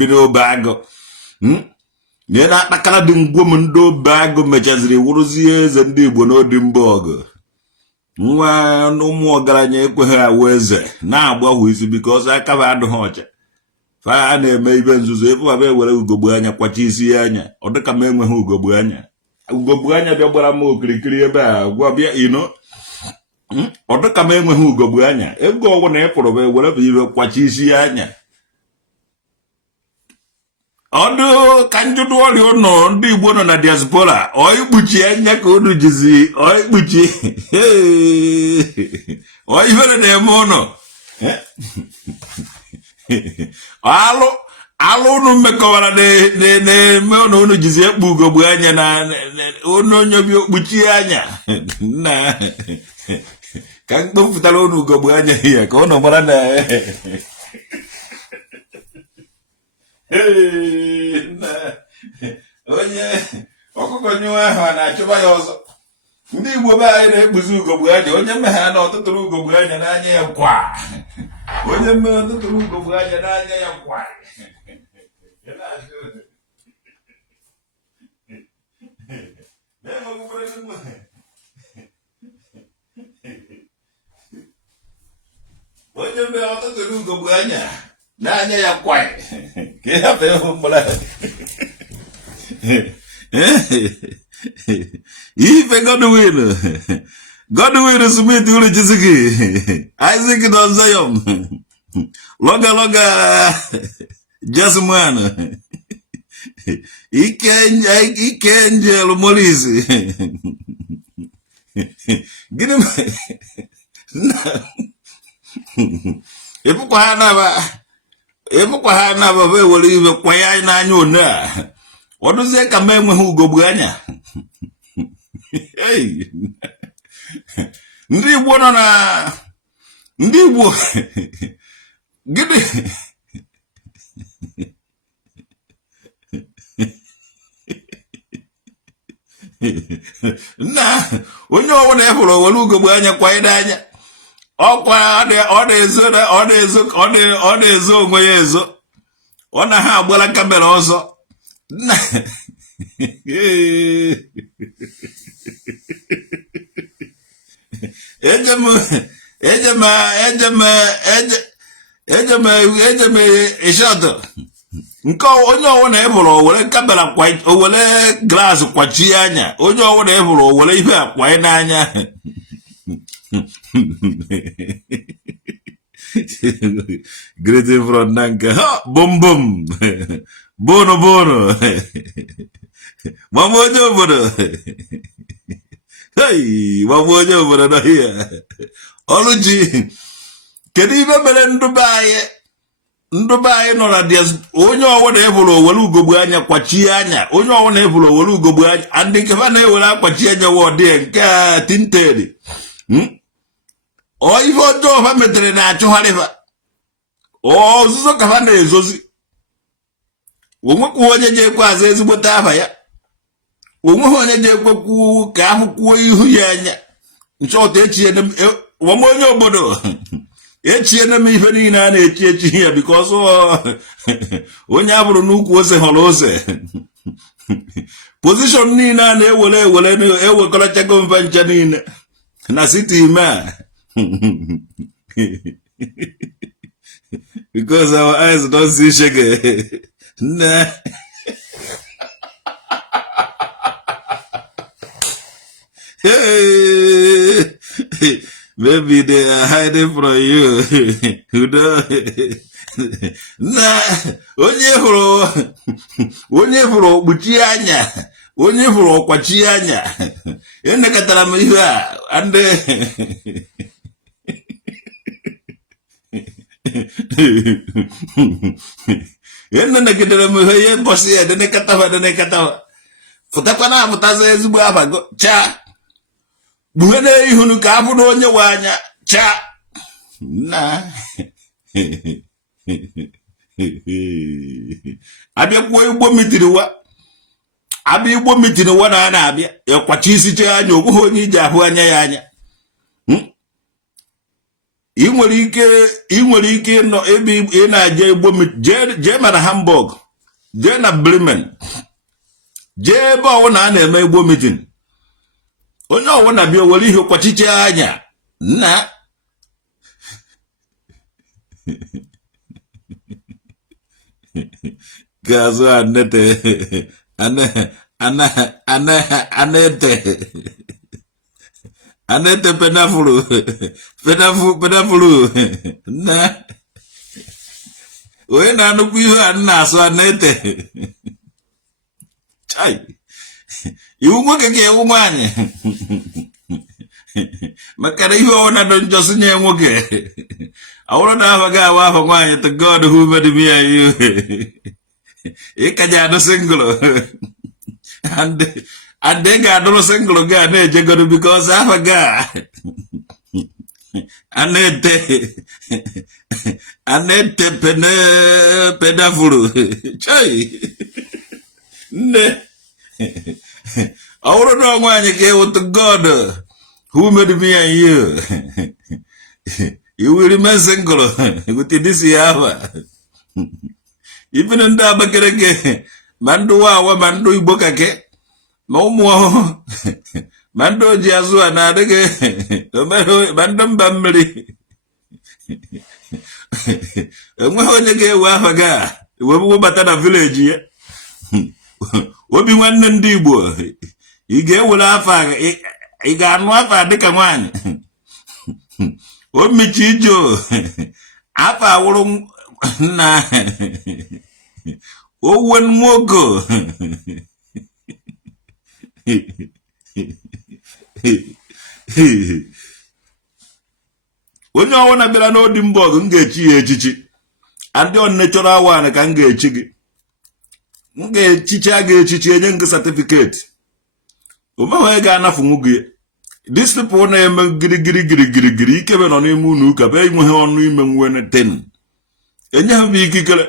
n'obe agụ. Nye na akpakara dị ngwo ndị obe agụ mechaziri wụrụzie eze ndị Igbo n'odi mba ọgụ. Nwa n'ụmụ ọgaranya ekweghị awụ eze na-agbahụ isi because aka ba adịghị ọcha. Fa a na-eme ibe nzuzo efu abịa were ugogbe anya kwacha isi ya anya. Ọ dịka m enweghị ugogbe anya. Ugogbe anya bịa gbara m okirikiri ebe a gwa bịa ino. Ọ dịka m enweghị ugogbe anya. Ego ọgwụ na ịpụrụ bụ were bụ ibe kwacha isi ya anya. Ọdụ ka njụdụ ọrịa ụnọ ndị Igbo nọ na diaspora ọ ikpuchi anya ka unu jizi ọ ikpuchi ọ ifere na-eme ụnọ alụ unu mmekọwara na-eme ụnọ unu jizi ekpu ugogbe anya na unu onye bi okpuchi anya na ka mkpopụtara unu ugogbe anya ya ka ụnọ mara na onye ọkụkọ nyụọ ahụ a na-achụba ya ọzọ. Ndị Igbo be anyị na-ekpuzi ugogbe anya. Onye mmegha na ọtụtụrụ ugogbe anya n'anya ya kwa. Onye mmegha ọtụtụrụ ugogbe anya n'anya ya kwa. Onye mmegha ọtụtụrụ ugogbe anya n'anya ya kwa. Ka ya fe hụ mbara. Ife Godwin Smith ule jizigi Isaac Don Zion Loga Jasmine Ike Angel Molisi Gini Epu kwa hana ba we wole iwe kwa ya na anya ona. Oduzie ka me enweghị ugogbe anya. Hey. Ndị Igbo nọ na ndị Igbo gịnị na onye ọwụ na efuru wele ugogbe anya kwa ide anya. Ọkwa ọ na-ezo onwe ya ezo. Ọ na ha agbala kamera ọzọ. Ejem ịshọdụ nke onye ọwụ na eburu were kamera o were glaasị kwachie anya. Onye ọwụ na eburu were ihe akwa n'anya. Greeting from Nanka. Boom boom. Bono. Mama obodo. Hey, mama obodo no here. Oluji. Kedu ibe mere Nduba nọ na dias onye ọwụ na eburu were ugogbe anya kwachie anya. Onye ọwụ na eburu were ugogbe anya. Andị kefa na ewere akwachi anya wọdị nke a tinted. O ife ọjọọ fa metere na achụgharịfa. Ozuzo kafa na-ezozi. Onwekwu onye ga-ekwe aza ezigbote afa ya. Onweghị onye ga-ekwekwu ka ahụkwuo ihu ya anya. Nchọta echiene m onye obodo. Echiene m ife niile a na-echi ya because onye abụrụ n'ukwu ose họrọ ose. Position niile a na-ewere ewekọrọchago mfe nche niile na city ime because our eyes don't see shege. Nah. Maybe they are hiding from you. Who knows? Nah. Onye hụrụ okpuchi anya. Onye hụrụ ọkwachi anya. ene katara m ihe a ande ene negidere m ihe ihe mbọsị ya dene katawa fụtakwana amụtaza ezigbo abago cha buhe na ihunu ka abụrụ onye nwe anya cha na abịakwuo igbo mitiri wa na a na-abịa ịkwacha isi chee anya onweghị onye iji ahụ anya ya anya ị nwere ike ịnọ ebe ị na-aje igbo jee mana Hamburg jee na Bremen jee ebe ọwụna a na-eme igbo mitin onye ọwụna bịa were ihe kwachiche anya nna gazo anete penafulu na onye na-anụkwu ihe a na-asụ anete chai iwu nwoke ka ewu nwaanyị maka na ihe ọwụna dị njọ sinye nwoke awụrụ na ahụ ga awa ahụ nwaanyị to God who made me and you ịkaja adụ single and ị ga-adụrụ single ga na-ejegoro because ahụ ga anete penafuru chai nne ọwụrụ na nwaanyị ka ewu to God who made me and you you will remain single with this year. Even in the Abakereke, Mando Wawa, Mando Ibokake, Momo, Mando Jazu and Adege, Bandam Bambri. And when you get Wafaga, we were but at a village here. What be one Ndigbo? You get Wafa, he got Wafa, Dekaman. Omichijo apa wurung na owen mogo onye ọwụna bịara n'Odimborg m ga-echi ya echichi adị unnatural one ka m ga-echi gị m ga-echichi a ga-echichi enye gị certificate omewe ga-anafunwu gị. These people na-eme giri ikebe nọ n'ime unu ụka be inweghị ọnụ ime nwene ten enye ha bụ ikikere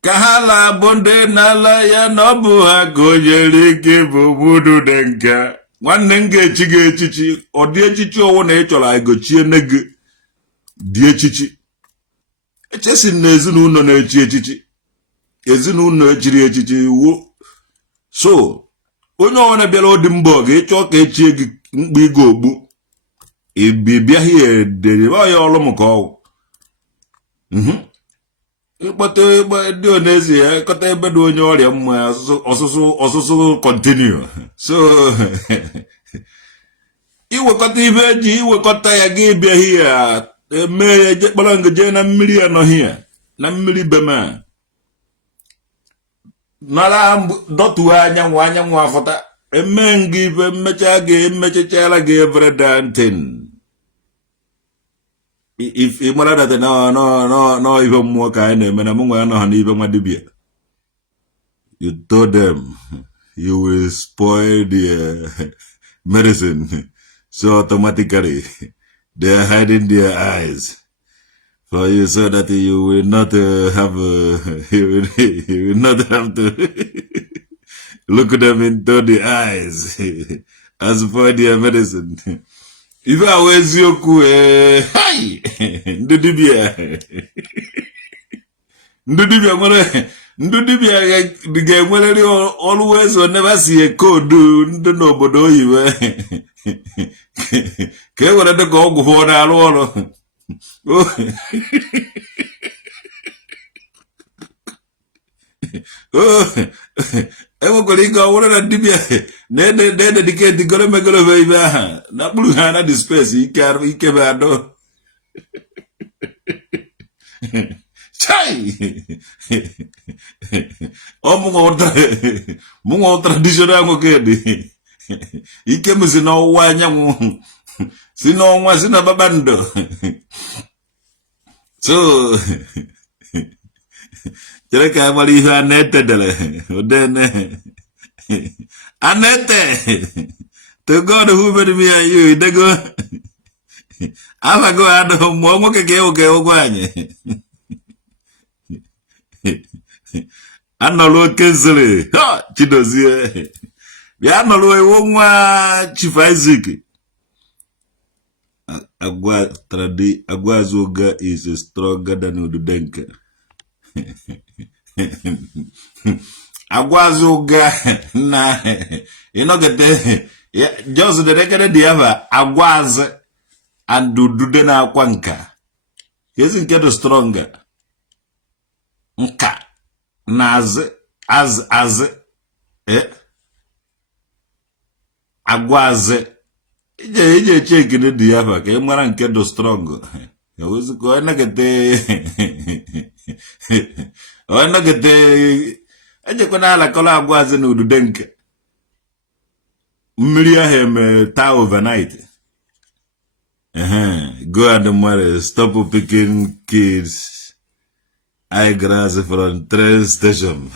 ka ha la-abụ ndị na-ala ya na ọ bụ ha ka o nyere ike bụ obodo dị nka nwanne m ga-echi gị echichi ọ dị echichi ọwụ na ị chọrọ egochie nne gị dị echichi echesi na ezinụlọ na-echi echichi ezinụlọ echiri echichi iwu so onye ọwụna bịara Odimborg ịchọ ka echie gị mkpa ịga ogbu bịaghị edere ya ọrụ m ka ọwụ ịkpọta dị onezi ya ịkọta ebe dị onye ọrịa mma ọsụsụ continue so iwekọta ibe eji iwekọta ya gị bịaghị ya eme ya eje kpọrọ nga jee na mmiri anọghị ya na mmiri bema nara dọtuo anyanwụ afọta eme nga ibe mmechachara gị every damn thing. If ị mara that no ibe mmụọ ka anyị na-eme na mụ nwe anọghị n'ibe nwa dibịa you told them you will spoil the medicine so automatically they are hiding their eyes for you so that you will not you will not have to look them into the eyes as for their medicine. If I was yoku, hi, Ndudibia, the game will always or never see a code do nobody you were. Care what the go for our water. Oh, Ewokoliga wona dibia ne dedicate the gore megolo veiba na blue hana the space ike bado chai o mungo traditional Nwokedi ike m si n'ọwụwa anyanwụ si n'ọnwa si na kpakpando so chere ka agbara ihe Anete dere odene Anete to God who made me and you idego abago ado mo nwoke ka ewo ka ụgwọ anyị anọlụ oke nsịrị Chidozie bịa nọlụ ewu nwa Chief Isaac Agwazuga is stronger than Ududenka. Agwazuga na you know get just the record the ever Agwaz and Dudena Kwanka. Isn't get stronger. Nka Naz as Agwaz ije check in the ever ke mara nke do strong. Was going to get I just gonna like all was in Ududenka. Miria him ta overnight. Go and the mother stop picking kids. I grass from train station.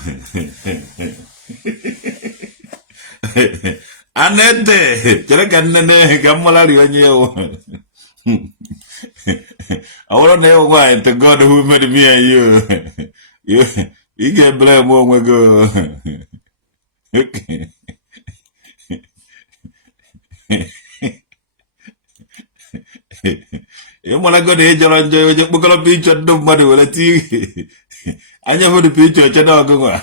Anete, Cherakanene, Gamalari on you. I want to know why to God who made me and you get blame when we go. Okay. You want to go to Angel and Joe, you book a picture, nobody will let you. I never the picture, you know, go.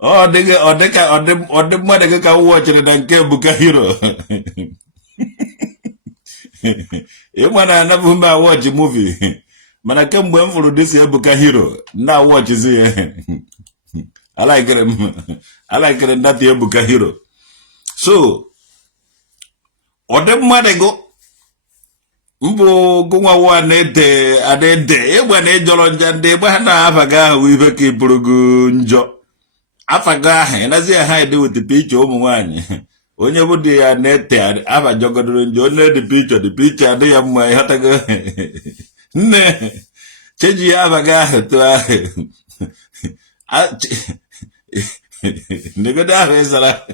Oh, they get or the mother can watch it and can book a hero. You want to never watch a movie. Man, I come when for this year book a hero. Now watch is here. I like him. I like it that year book a hero. So, or the mother go. Mbo gwa wanete adede when e jolo njande ba na afaga we be ki burugu njo afaga na zi hide with the picture ụmụ nwanyị onye bụ di ya nete aba jogodoro njo ne the picture adị ya mma ịhatago nne cheji ya afaga to negoda ahụ sara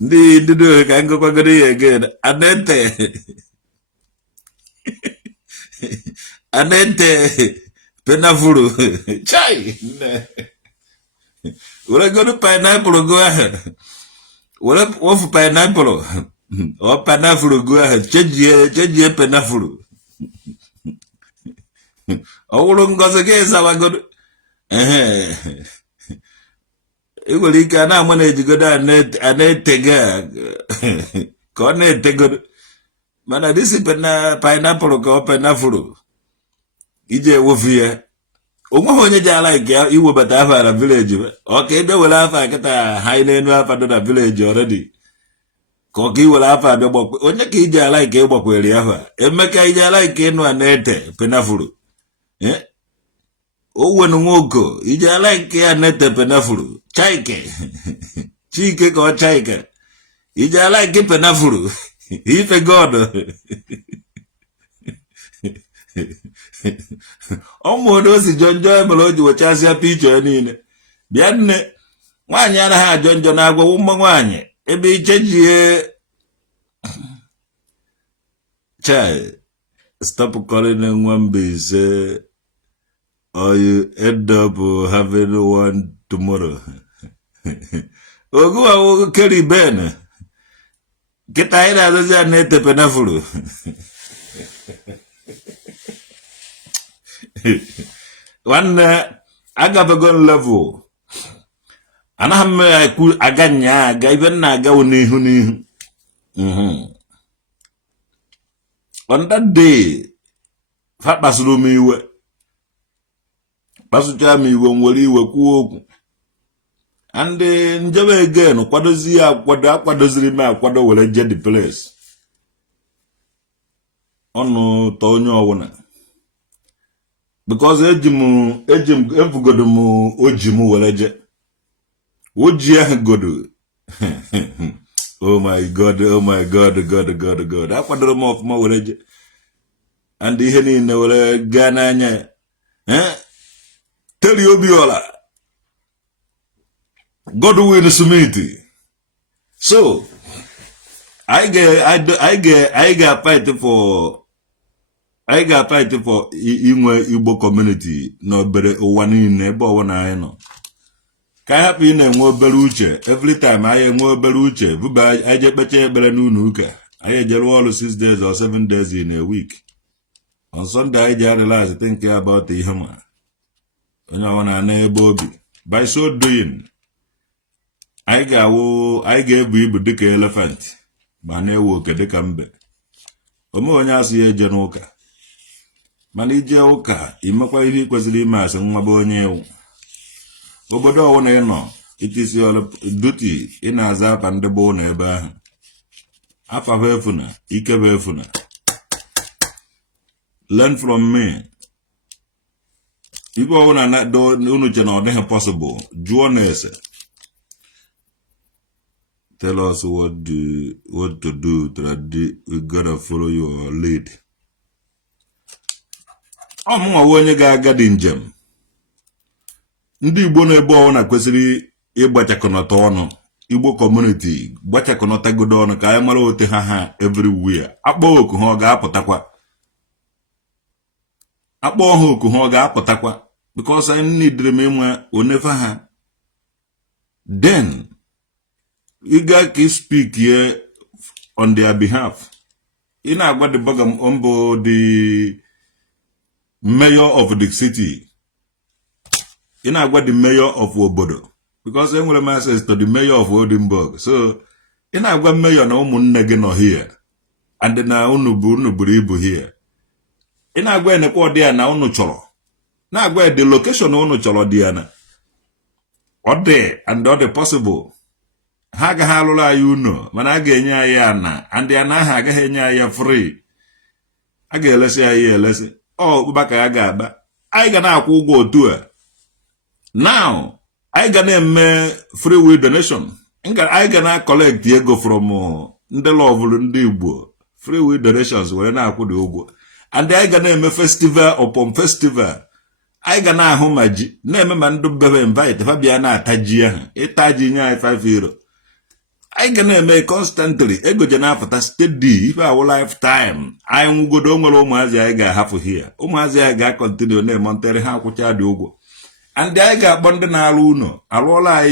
Ndi do ka ngo kwagori again Anete penafuru chai ora go to pineapple go ahead ora off pineapple o penafuru go ahead cheji penafuru o ulo ngoze ke sawa go Igolika na mwana ejigoda anetega ka ọ na-etego mana disi pineapple ka ọ penafuru ije wofu ya onwe onye ji ala nke iwebata afa na village ọ ka ebe were afa kịta ha n'enu afa dị na village already ka ọ ka iwere afa abịa gbakwe onye ka ije ala nke ịgbakwere afa emeka ije ala nke ịnụ anete penafuru Owen Nwoko ije ala nke Anete penafuru chaike chike ka ọ chaike ije ala nke penafuru ife god ọmụodo si jonjo emere o ji wechasịa picho ya niile bịa nne nwaanyị anaghị ajọ njọ na-agwawu mma nwaanyị ebe ichejie chai stop calling nwa Mbaise or you end up having one tomorrow. Ogu carry Ben. Get ahead as a net penafuru. One agapagon level. Anahame aganya, given naga huni. On that day, Fat Basulumi. Pasucha mi wonwori weku okwu and njebe again kwadozi ya akwadoziri me akwado were je the place onu to onye owuna because ejim efugodo mu ojimu were je Ojia godo. Oh my God, God. I quadro them off more and the henny no Ghana. Tell you Biola. God will submit. So I got fighting for inwe Igbo community no bere one in ebe ọwụna anyị nọ. Ka anyị hapụ ị na-enwe obere uche every time anyị enwe obere uche bụba anyị je kpecha ekpere n'ụlọ ụka anyị ejere ọrụ 6 days or 7 days in a week. On Sunday anyị ji relax think about ihe ma onye ọwụna na ebe obi. By so doing anyị ga-ebu ibu dịka elephant ma na-ewu oke dịka mbe. Ome onye asị ya eje n'ụka mana ije ụka imekwa ihe kwesịrị ime asị nwa bụ onye ewu. Obodo ọwụna ị nọ itisi duty ị na-aza afa ndị bụ ụlọ ebe ahụ. Afa bụ efuna, ike bụ efuna. Learn from me. Ibe ọwụna na unu che na ọ dịghị possible jụọ na ese. Tell us what to do we gotta follow your lead. Ọmụnwa onye ga-aga dị njem. Ndị Igbo na-ebe ọwụna kwesịrị ịgbachakọnọta ọnụ. Igbo community gbachakọnọtagodo ọnụ ka anyị mara ote ha everywhere. Akpọ oku ha ọ ga-apụtakwa. Akpọ ha oku ha ọ ga-apụtakwa. Because anyị need m ịnwe onefa ha. Then you guys can speak here on their behalf. In agwa the Bagam Ombo, the mayor of the city. In agwa the mayor of Obodo. Because England says to the mayor of Edinburgh. So in agwa mayor no munegeno here. And then na unuburibu here. In agwa ne kwa dia na unu cholo. Na agwa the location unu cholo diana. Or there and all the possible. Ha agaghị alụrụ anyị uno mana a ga-enye anyị ana and ana ahụ agaghị enye anyị free. A ga-elesi anyị elesi ọkpụkpa ka ya ga-agba. Anyị ga na-akwụ ụgwọ otu a. Now anyị ga na-eme free will donation. Anyị ga na-collect ego from ndị lọvụrụ ndị Igbo. Free will donations were na-akwụ dị ụgwọ. And anyị ga na-eme festival upon festival. Anyị ga na-ahụ ma ji na-eme ma ndị bebe invite fa bịa na-ata ji ahụ. Ịta ji nye anyị 5 euro. I can make constantly ego jenafata steady if our lifetime. I am good on Omazi I got half here. Omazi I got continue name Monterey how could I do? And I got Bondana Uno. Alola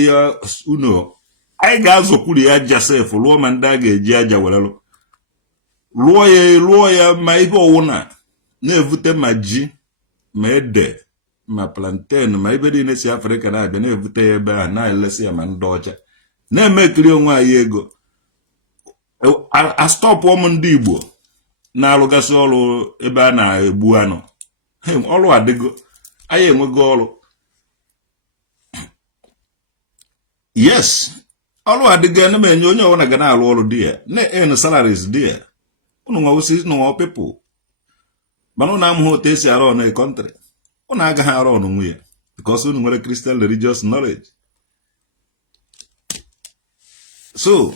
Uno. I got so cool ya just for Roman Dagge Jaja well. Lawyer my owner. Never my G. Made de. My plantain, my baby in Africa, I been never tell by an eye less a man daughter. Na-emekiri onwe anyị ego. A stop woman Ndigbo na-alụgasị ọrụ ebe a na-egbu anụ. Ọrụ adịgo. Anyị enwego ọrụ. Yes. Ọrụ adịgo na-enye onye ọwụna ga na-alụ ọrụ dị ya. Na-earn salaries dị ya. Unu nwawụsị n'ụwa people. Mana unu amụghị otu esi arụ ọnụ country. Unu agaghị arụ ọnụ nwe ya. Because unu nwere Christian religious knowledge. So,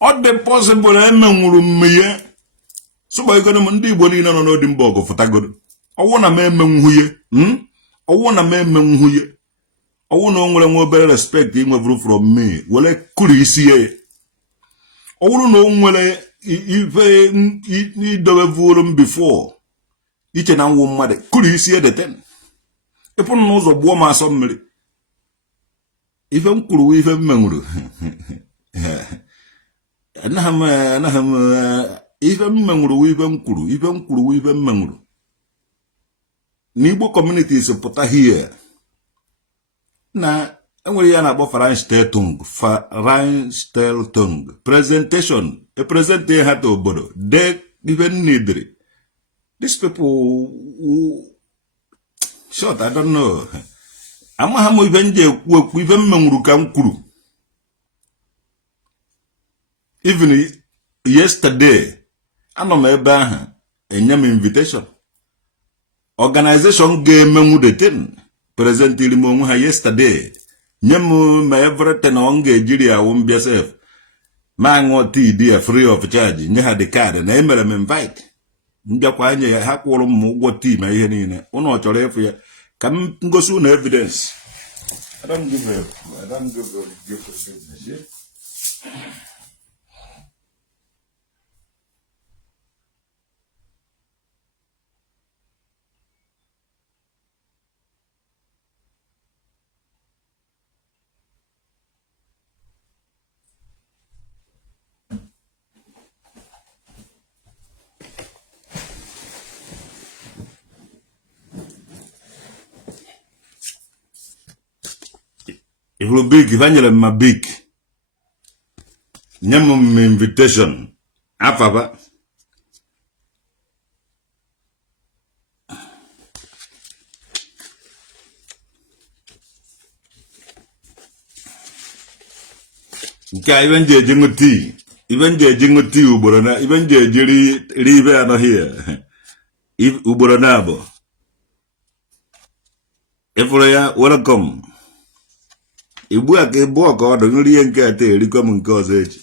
all the possible emenwuru mmeye. So by gonna ndị Igbo niile nọ n'Odimborg fụtagodo. Ọwụ na emenwuye. Ọwụ na emenwuye. Ọwụ na onwere nwe obere respect inwevuru from me. Wele kuri isi ye. Ọwụ na onwere ife idowevuru m before. Iche na nwu mmadụ kuri isi ye deten. Ịpụ n'ụzọ gbuo ma asọ mmiri. Ife m kwuru ife m menwuru. Ife m menwuru ife m kwuru, ife m kwuru ife m menwuru. N'Igbo communities pụta here. Na enwere ya na-akpọ Faranstellung. Presentation. A present ha to obodo. They even need. These people who short, I don't know. Amahamu even menwuru ka m kwuru. Even yesterday, anọ m ebe ahụ enye m invitation. Organization ga-emenwu the thing. present ili mo ha yesterday nyem ma everything on ga-ejiri awụ mbịa sef ma ṅụọ tii dị free of charge nye ha the card na emere m invite mbịakwa nye ya ha kwụrụ m ụgwọ tii ma ihe niile ụnụ ọ chọrọ ịfụ ya ka m ngosi ụnụ evidence. I don't give a business, yeah? If you big, if I need my big, nyam invitation. Afaba. Nka even je jinguti, uboro na, even je jiri rive ano here. If uboro na bo. Efroya, welcome. Ibu aka ibu ọka ọdụ nri ihe nke ate erikwa m nke ọzọ echi.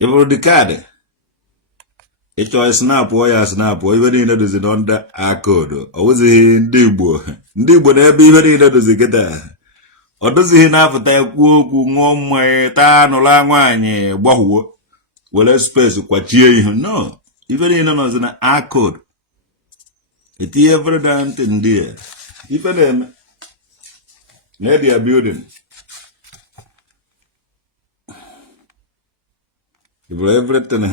Ịbụrụ dị kaadị ịchọ snapụ ya snapụ ibe niile dozi n'ọnda akoodu ọ wụzighị ndị Igbo na ebe ibe niile dozi kịta ọ dozighị na-apụta ekwu okwu ṅụọ mmanya taa nụla nwaanyị gbahụwo were space kwachie ihe no ibe niile nọzi na akoodu etinye everything ndị a ife na-eme near their building. Everything.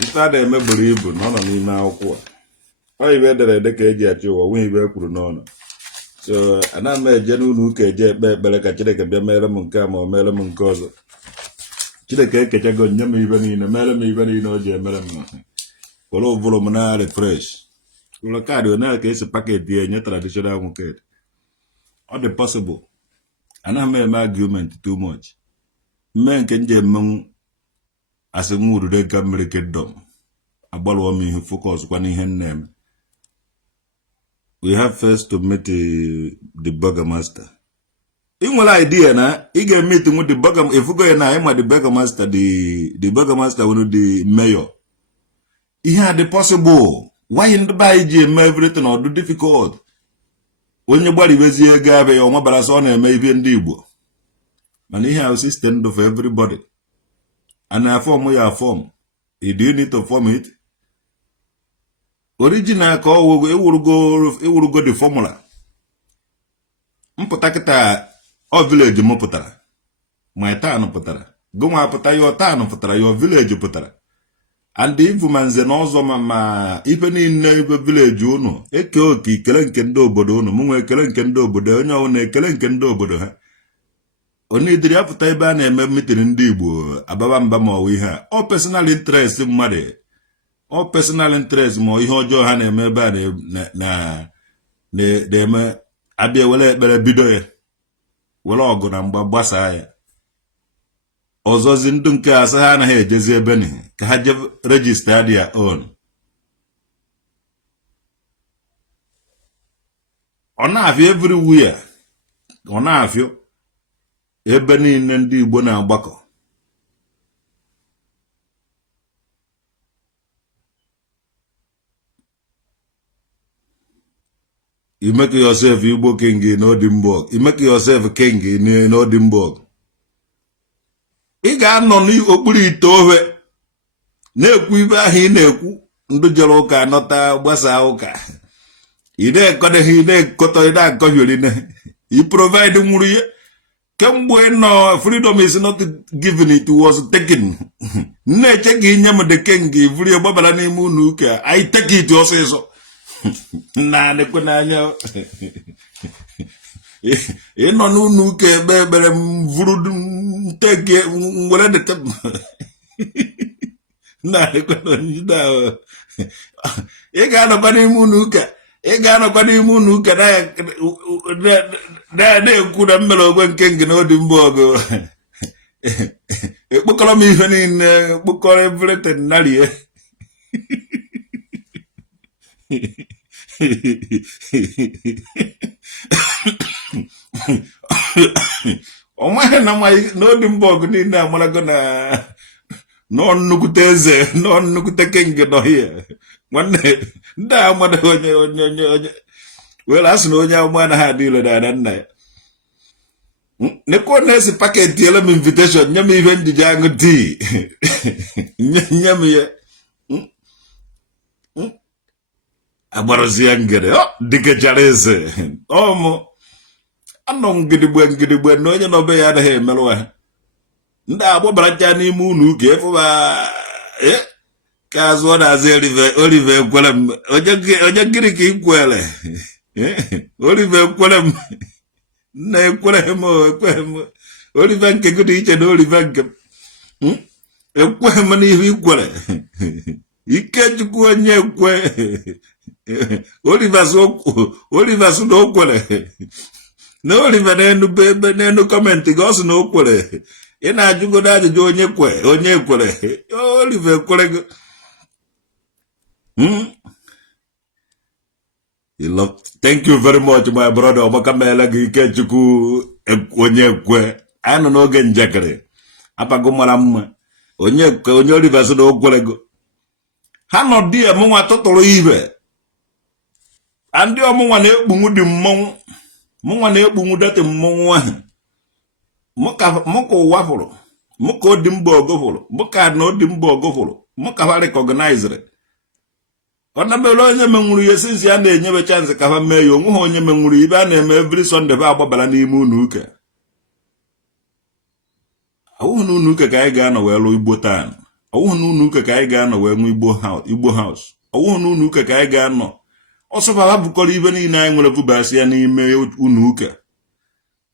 If I didn't believe, none of me now. I read that I decade at you, or we were put on. So, and I made genuine who can jet back, but like a chick and be a melamon come or melamon cause. Chile cake, I go yum even in a melam, even in no melam. Follow voluminary fresh. Look at you now, case a packet, dear, and traditional Nwokedi. All the possible. And I made my argument too much. Men can jam as a mood they can make it dumb. About women who focus one in her name. We have first to meet the burgomaster. In one idea na, he get meeting with the burgomaster. If we go now, I'm the burgomaster, the burgomaster will the mayor. He had the possible. Why in the buy everything or do difficult? When you body was here, Gabe, or Mabarasona, maybe Ndigbo. And he has a system of everybody. And I form where I form. You do need to form it. Original call, it will go the formula. Mpotakata, or village Mopotara. My town Potara. Go my pota your town Potara, your village Potara. And the influence and also mama, even in neighbor village, you know, a koki, Kelenkendo Bodono, Mumwe Kelenkendo Bodono, ne Kelenkendo Bodo. Only the appetite and meeting in Ndigbo, Ababamba, we have all personal interest in money. All personal interest, more, you hold your hand and maybe na the Abia will better bidoe. Well, all good and Babasa. Ozo zindunka asahana he jeze beni ka haje register their own. Ona afio everywhere. Ona afio ebe niile ndị Igbo na-agbakọ. You make yourself Igbo king in Ndigbo. You make yourself king in Ndigbo. Ị ga-anọ n'okpuru ite ofe na-ekwu ibe ahụ ị na-ekwu ndị jere ụka anọta gbasa ụka ị na-ekodeghị ị na-ekotọ ị na-akọhiri na you provide nwuru ihe kemgbe nọ freedom is not given, it was taken. Na-eche gị nye m the king vuri gbabara n'ime unu ụka I take it ọsịsọ na nekwe n'anya ị nọ n'unu ụka ebe ebere m vuru nteke nwere dịka na nekwe n'anya ị ga-anọkwa n'ime unu ụka na-ekwu na mmere ogwe nke ngị na Ndigbo ekpokọrọ m ihe niile kpokọrọ everything narie ọmaghị na n'odi mba ọgụ niile amarago na nọ nnukwute eze nọ nnukwute kenge nọ hie nwanne ndị a amadaghị onye were asị na onye amụ anaghị adị ilo na nna ya nekwo na-esi paketi ele m invitation nye m ihe njije aṅụ tii nye m ya agbarazi ya ngede dikechara eze ọmụ anọ ngịdịgbe na onye nọbe ya adịghị emerụ ha ndị agbabaracha n'ime unu ụka ịfụba ka azụ ọ na-azụ Olive ekwere m onye gịrị ka ikwere Olive ekwere m nna ekwere m Olive nke gị dị iche na Olive nke m ekweghị m n'ihu ikwere Ikechukwu onye ekwe Olive sụ na o kwere na Olive n'enu kọmentị gị ọ sị na o kwere ị na-ajụgodo ajụjụ onye ekwere Olive ekwere gị thank you very much my brother ọgbaka meela gị Ikechukwu onye ekwe anyị nọ n'oge njakịrị apago mara mma onye Olive sị na o kwere gị ha nọ di ya mụnwa tụtụrụ ibe ndị ọmụnwa na-ekpunwu dị mmọnwụ mụnwa na-ekpunwu dati mmọnwụ ahụ mụka ụwa fụrụ mụka odi mba ọgụ fụrụ mụka na odi mba ọgụ fụrụ mụka ha rekọgnaiziri ọ nabere onye menwuru ihe sinzi a na-enyebe chansị ka ha mee ya onwe ha onye menwuru ibe a na-eme every Sunday ba agbabara n'ime unu ụka awụhụ na unu ụka ka anyị ga-anọ wee lụọ Igbo taa ọwụhụ na unu ụka ka anyị ga-anọ wee nwe Igbo haus ọwụhụ na unu ụka ka anyị ga-anọ ọsọbaba bụkọrọ ibe niile anyị nwere bụbasị ya n'ime unu ụka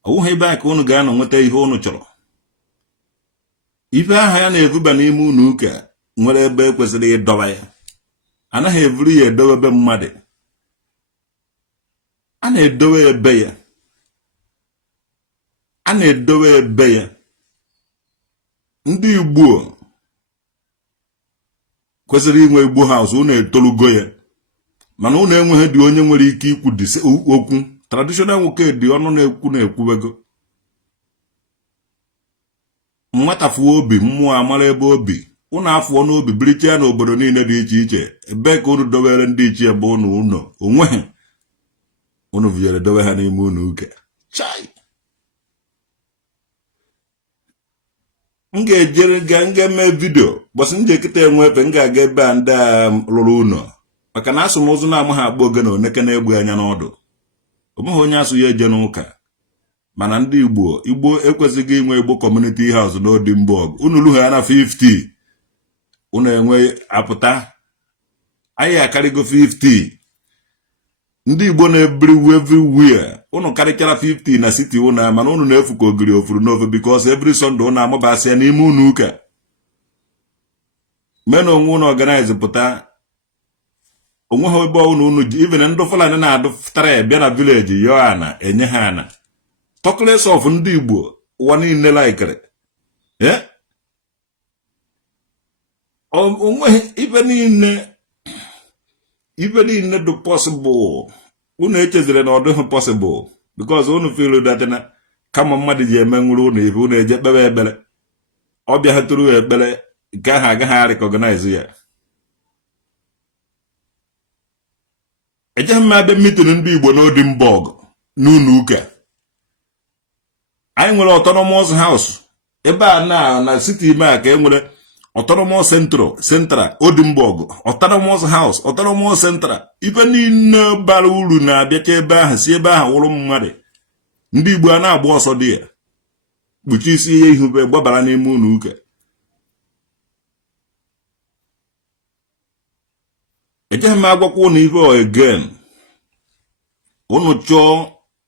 ọwụhụ ebe a ka unu ga-anọ nweta ihe unu chọrọ ibe aha ya na-ebuba n'ime unu ụka nwere ebe ekwesịrị ịdọba ya anaghị evuru ya edowe ebe mmadụ a na-edowe ebe ya a na-edowe ebe ya ndị Igbo kwesịrị inwe Igbo haus unu etorugo ya mana unu enweghị dị onye nwere ike ikwu okwu traditional nwoke dị ọnụ na-ekwubego nwatafuo obi mmụọ amara ebe obi unu afụọ n'obi biricha ya n'obodo niile dị iche iche ebe ka unu dobere ndị ichie bụ unu onweghị unu viere dobe ha n'ime unu ụka chai m ga-ejere ga-eme vidio gbasị m jekịta enwe efe m ga-aga ebe a ndị a lụrụ ụlọ maka na asụ m ụzụ na-amaghị akpọ oge na oneke na-egbu anya n'ọdụ onweghị onye asụ ya eje n'ụka mana ndị Igbo ekwesịghị inwe Igbo kọmuniti haus n'odi mba ọgụ unu lụghị ya na 50 unu enwe apụta anyị akarịgo 50 ndị Igbo na-ebiri everywhere unu karịchara 50 na city unu mana unu na-efu ka ogiri ofuru n'ofe because every Sunday unu amabasị ya n'ime unu ụka mena onwe unu organize pụta onweghị ebe unu ji even ndị Fulani na-adụfụtara bịa na village yọọ ana enye ha ana talkless of ndị Igbo ụwa niile laikere onweghị ibe niile dị possible unu echezire na ọ dịghị possible because unu feel that na kama mmadụ ji eme nwụrụ unu ibe unu eje kpebe ekpere ọ bịa ha tụrụ ekpere nke ahụ agaghị recognize ya ejeghị m abịa mitin ndị Igbo n'odi mba ọgụ n'unu ụka anyị nwere autonomous house ebe a na city ime a ka e nwere autonomous central Odimborg autonomous house autonomous central ibe niile bara uru na-abịacha ebe ahụ si ebe ahụ wụrụ mmadụ ndị Igbo a na-agba ọsọ dị ya kpuchi isi ihe ihube gbabara n'ime unu ụka ejeghị m agwakwa unu ibe again unu chọọ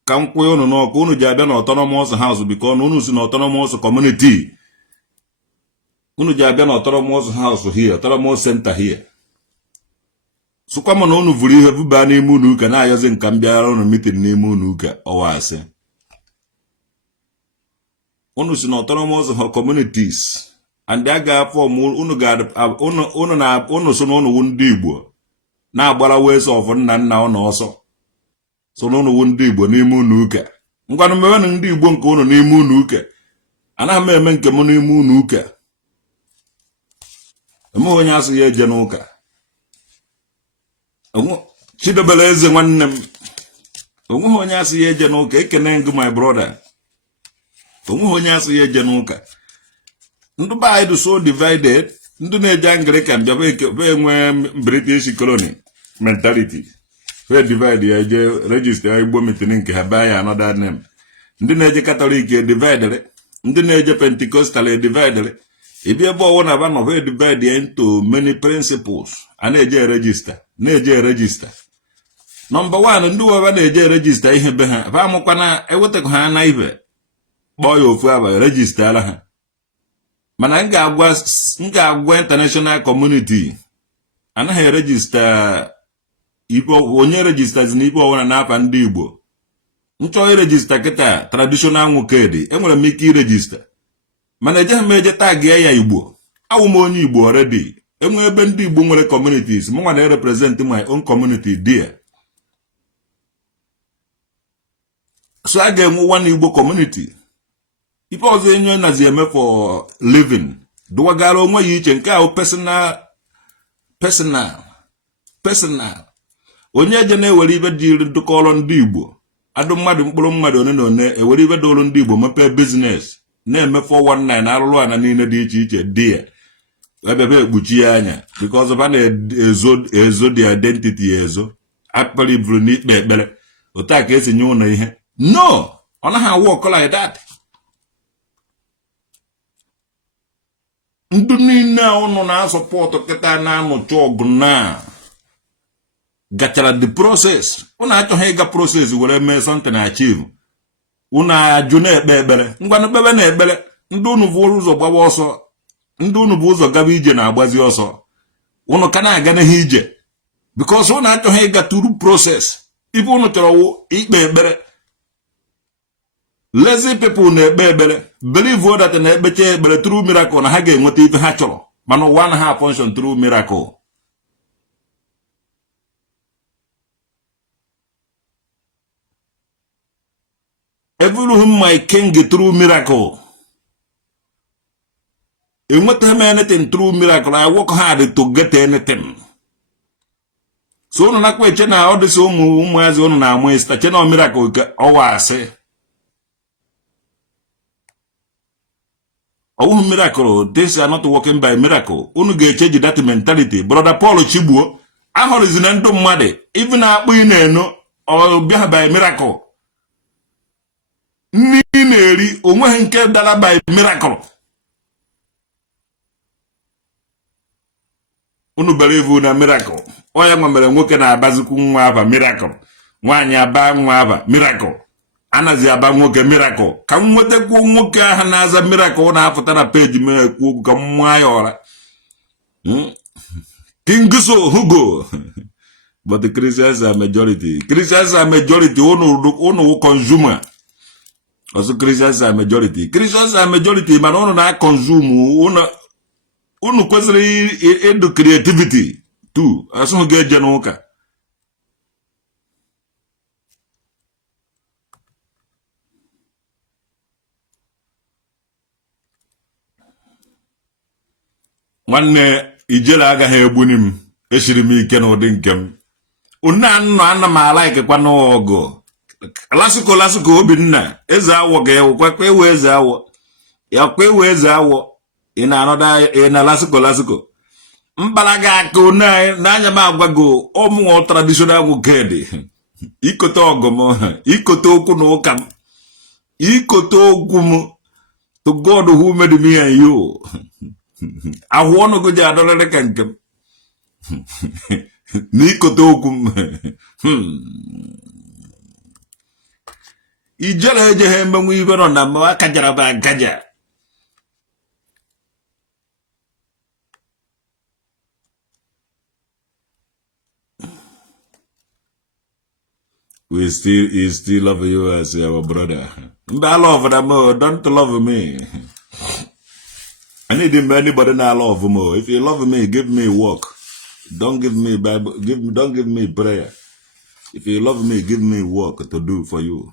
ka m kwụọ unu n'ọkụ unu ji abịa na autonomous house biko na unu si na autonomous community unu ji abịa na autonomous house here autonomous center here sụkwa m na unu vụrụ ihe vụba n'ime unu ụka na-ayọzi nka m bịara unu meeting n'ime unu ụka ọwa asị unu si na autonomous communities and a ga-afọm unu so na unu ndị Igbo na-agbara ways of nna nna ụnụ ọsọ so na ụnụ ndị Igbo n'ime ụnụ ụka ngwanụ mewenụ ndị Igbo nke ụnụ n'ime ụnụ ụka anaghị m eme nke m n'ime ụnụ ụka emeghị onye asị ya eje n'ụka Chidebere eze nwanne m onweghị onye asị ya eje n'ụka ekene ngụ my brother onweghị onye asị ya eje n'ụka ndị be anyị dị so divided ndị na-eje Anglican bịaba enwe British colony mentality fe divide ya eje register Igbo meeting nke ha baa ya another name ndị na-eje Catholic divided ndị na-eje Pentecostal divided ibi ebe ọwụ na ba nọ fe divide ya into many principles a na-eje register Number 1 ndị weba na-eje register ihe be ha fa amụkwana ewetakwa ha na ibe kpọọ ya ofu aba register ha mana m ga-agwa international community anaghị register ibe onye registers na ibe ọwụna n'afa ndị Igbo nchọ iregister kịta traditional Nwokedi enwere m ike iregister mana ejeghị m eje tag ya Igbo awụ m onye Igbo already enwe ebe ndị Igbo nwere communities m nwa na-represent my own community there so I ga-enwe one Igbo community ife ọzọ enyo nazi eme for living duwagara onwe ya iche nke ahụ personal onye eje na-ewere ibe dị dụkọrọ ndị Igbo adụ mmadụ mkpụrụ mmadụ one na one ewere ibe dụrụ ndị Igbo mepee business na-eme 419 arụrụ ana niile dị iche iche dị ya ebe ekpuchi ya anya because ba na-ezo the identity ezo akpali buru n'ikpe ekpere otu a ka esi nye ụlọ ihe no ọ naghị work like that ndị niile ụnụ na-asọpọtụ kịta na-anụcha ọgụ na gachara the process ụnụ achọghị ịga process were mee something achieve ụnụ ajụ na-ekpe ekpere ngwanụ kpebe na ekpere ndị ụnụ bụ ụzọ gbawa ọsọ ndị ụnụ bụ ụzọ gaba ije na-agbazi ọsọ ụnụ ka na-aga n'ihe ije because ụnụ achọghị ịga through process ife ụnụ chọrọ ikpe ekpere lazy people na-ekpe ekpere believe that na-ekpecha ekpere through miracle na ha ga-enweta ife ha chọrọ mana ụwa na ha function through miracle everything my king through miracle enweta m anything through miracle I work hard to get anything so ụnụ nakwa eche na ọ dịsị ụmụazị ụnụ na-amụ ista che na miracle ka ọwa asị ọwụhụ miracle this are not working by miracle unu ga-echeji that mentality brother Paul Chigbuo ahụrụzi na ndụ mmadụ even na-akpụ ị na-eno ọbịa by miracle nni na-eri onweghị nke dara by miracle unu believe na miracle onye nwa mere nwoke na-abazikwu nwa aba miracle nwaanyị aba nwa aba miracle anazi aba nwoke miracle ka m nwetakwu nwoke ahụ na-aza miracle na-apụta na peji m ekwu okwu ka m nwa ya ọra King So Hugo but the Christians are majority unu consumer also Christians are majority mana unu na consume unu kwesịrị edu creativity too asụ ga-eje n'ụka nwanne ijele agaghị egbuni m esiri m ike n'ụdị nke m ana m ala ikekwa n'ọgụ lasiko Obinna eze awọ ga-ewekwa ewe eze awọ ya kwa ewe eze awọ ị na lasiko mbalaga aka n'anya m agwago ọmụọ traditional Nwokedi ikote ọgụ m ikote okwu na ụka m ikote okwu m to God who made me and you ahụ ọnụ gị ji adọrịrị ka nke m n'ikote okwu m ijele ejeghị emenwe ibe nọ na mma akajara bụ agaja he still love you as our brother. I love them, don't love me. I need anybody that love me. If you love me, give me work. Don't give me Bible. Don't give me prayer. If you love me, give me work to do for you.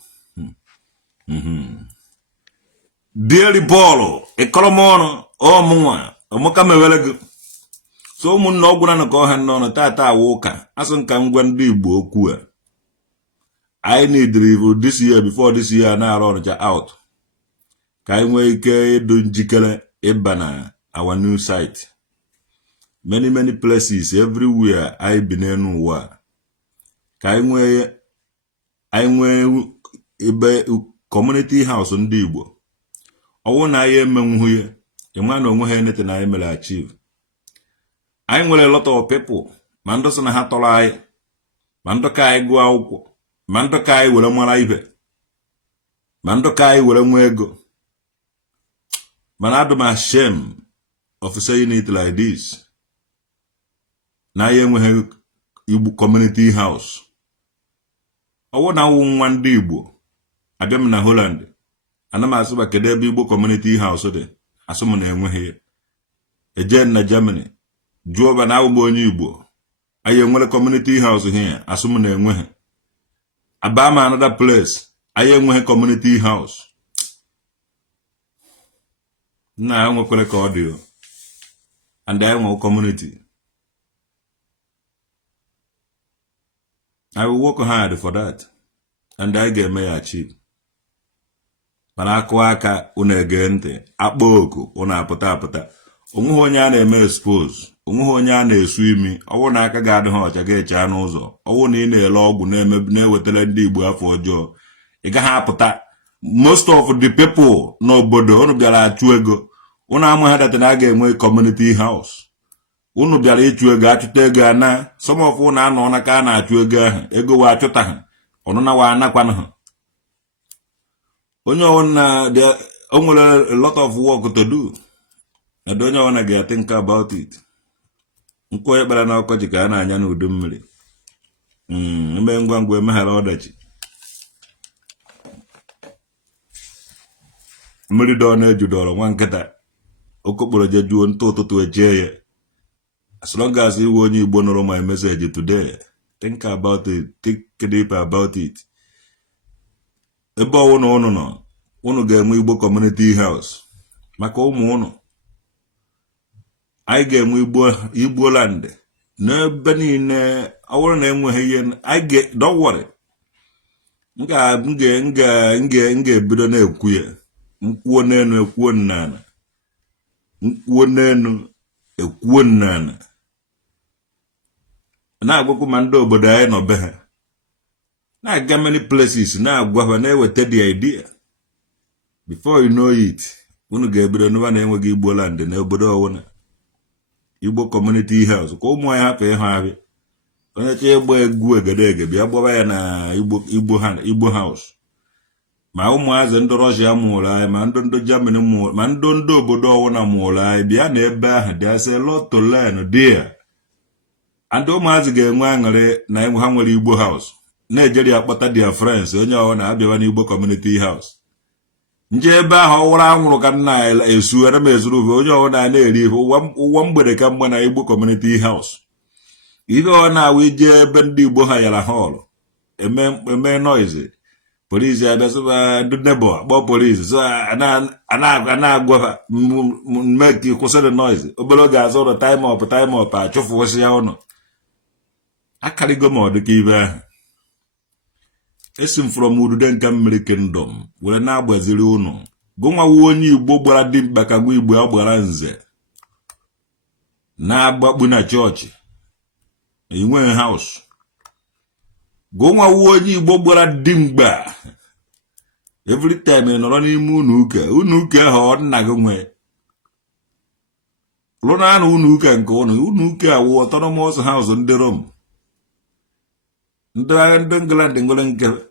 Dearly Paul, Ekolomono, oh Mua, Omokamewelegu. So mun no guna no hand on tata woka. Asan kan Ndigbo okwu. I need review this year before this year now run out. Ka we ike do njikere ịbana our new site. Many places everywhere I been n'ụwa. Ka we ebe community house Ndigbo. Owo na ya emenwu ya. Ịma na onwe ha anything na emele achieve. I nwere a lot of people. Ma ndo so na ha tọrọ anyị. Ma ndo ka anyị gụọ akwụkwọ. Ma ndo ka anyị were mara ibe. Ma ndo ka anyị were nwe ego. Man, I'm ashamed of saying it like this. Now you have Igbo community house. I want to one Ndigbo. I am in Holland. And I'm asking about the Igbo community house. I summon them here. Again in Germany. Job and Igbo Igbo. I am a community house here. I summon them here. Abama another place. I am a community house. Now I'm going to collect audio. And I want community. I will work hard for that. And I get may achieve. Panakwaka unegente. Akboku unapota. Umuhonya na expose. Umuhonya na eswimi. Owo na aka gadu ho chage cha n'ụzọ. Owo na ine ele ogwu na wetele Ndigbo afọ ọjọọ. Ị ga ha apụta. Most of the people n'obodo unu bịara achụ ego. Unu ama ha that na ga-enwe community house. Unu bịara ịchụ ego achụta ego na some of unu anọ na ka na-achụ ego ahụ ego wa achụta ha ọnụna wa anakwana ha. Onye ọna o nwere a lot of work to do. And onye ọna ga think about it. Nkwo ekpere na ọkọchị ka a na-anya n'udu mmiri. Eme ngwa emeghara ọdachi. Mmiri dọ na-ejudọrọ nwa nkịta. Okokporo jejuo nto ụtụtụ eje ya. As long as you want Igbo know my message today, think about it, think deep about it. Ebe unu ga-enwe Igbo community house. Maka ụmụ unu. Anyị ga-enwe Igbo land. N'ebe niile, ọwụrụ na enweghị ihe, don't worry. Nga-ebido na-ekwu ya. Nkwuo n'enu ekwuo nnana. Nkwuo n'enu ekwuo nnana. Na-agwakwu ma ndị obodo anyị nọ be ha. Na-aga many places na-agwa ha na-eweta the idea. Before you know it, unu ga-ebido n'ụwa na-enweghị Igbo land na obodo ọwụna. Igbo community house. Ka ụmụ anyị hapụ ịhụ abịa. Onye chọọ ịgba egwu egedege bịa gbaba ya na Igbo house. Ma ụmụazị ndị Russia mụrụ anyị, ma ndị Germany mụrụ, ma ndị obodo ọwụna mụrụ anyị bịa na ebe ahụ there's a lot to learn there. And ụmụazị ga-enwe aṅụrị na enwe ha nwere Igbo house. Na-ejeri akpọta their friends onye ọwụna abịawa n'Igbo community house. Nje ebe ahụ ọwụrụ anwụrụ ka nna esu ana m ezuru onye ọwụna na-eri ụwa mgbede ka mgbe na Igbo community house. Ife ọ na-awụ ije ebe ndị Igbo ha yara hall eme noise. Police abịasịba ndị nebo akpọ police so ana-agwa make kwụsịrị noise. Obere oge azụ ụlọ time up achụfụsị ya ụnụ. Akarigo m ọdịka ibe ahụ. Esi m from Udude nke mmiri kingdom were na-agbaziri ụnụ. Gụnwawu onye Igbo gbara dimkpa ka gwa Igbo agbara nze. Na-agbakpu na chọọchị. Inwe house. Gụnwawu onye Igbo gbara dimkpa. Every time nọrọ n'ime unu ụka ahụ ọ nna gị nwe. Lụna anụ unu ụka nke unu ụka awụ autonomous house ndị Rome. Ndị England nwere nkefe.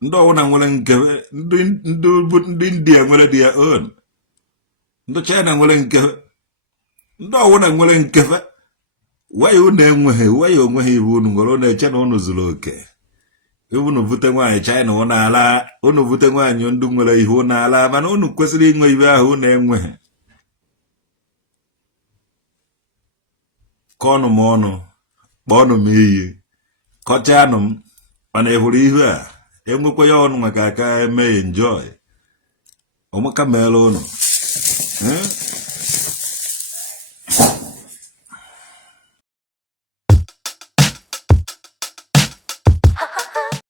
Ndị ọwụna nwere nkefe. Ndị India nwere their own. Ndị China nwere nkefe. Ndị ọwụna nwere nkefe. Why unu onweghị ibu unu nwere unu eche na unu zuru oke. Unu vute nwaanyị China unu ala. Unu vute nwaanyị ndị nwere ihe unu ala. Mana unu kwesịrị inwe ibe ahụ unu enweghị. kọnụ m ọnụ kpọọnụ m iyi kọchanụ m mana ị hụrụ ihe a enwekwa ya ọnụ maka aka eme enjoy ọmaka meela ụnụ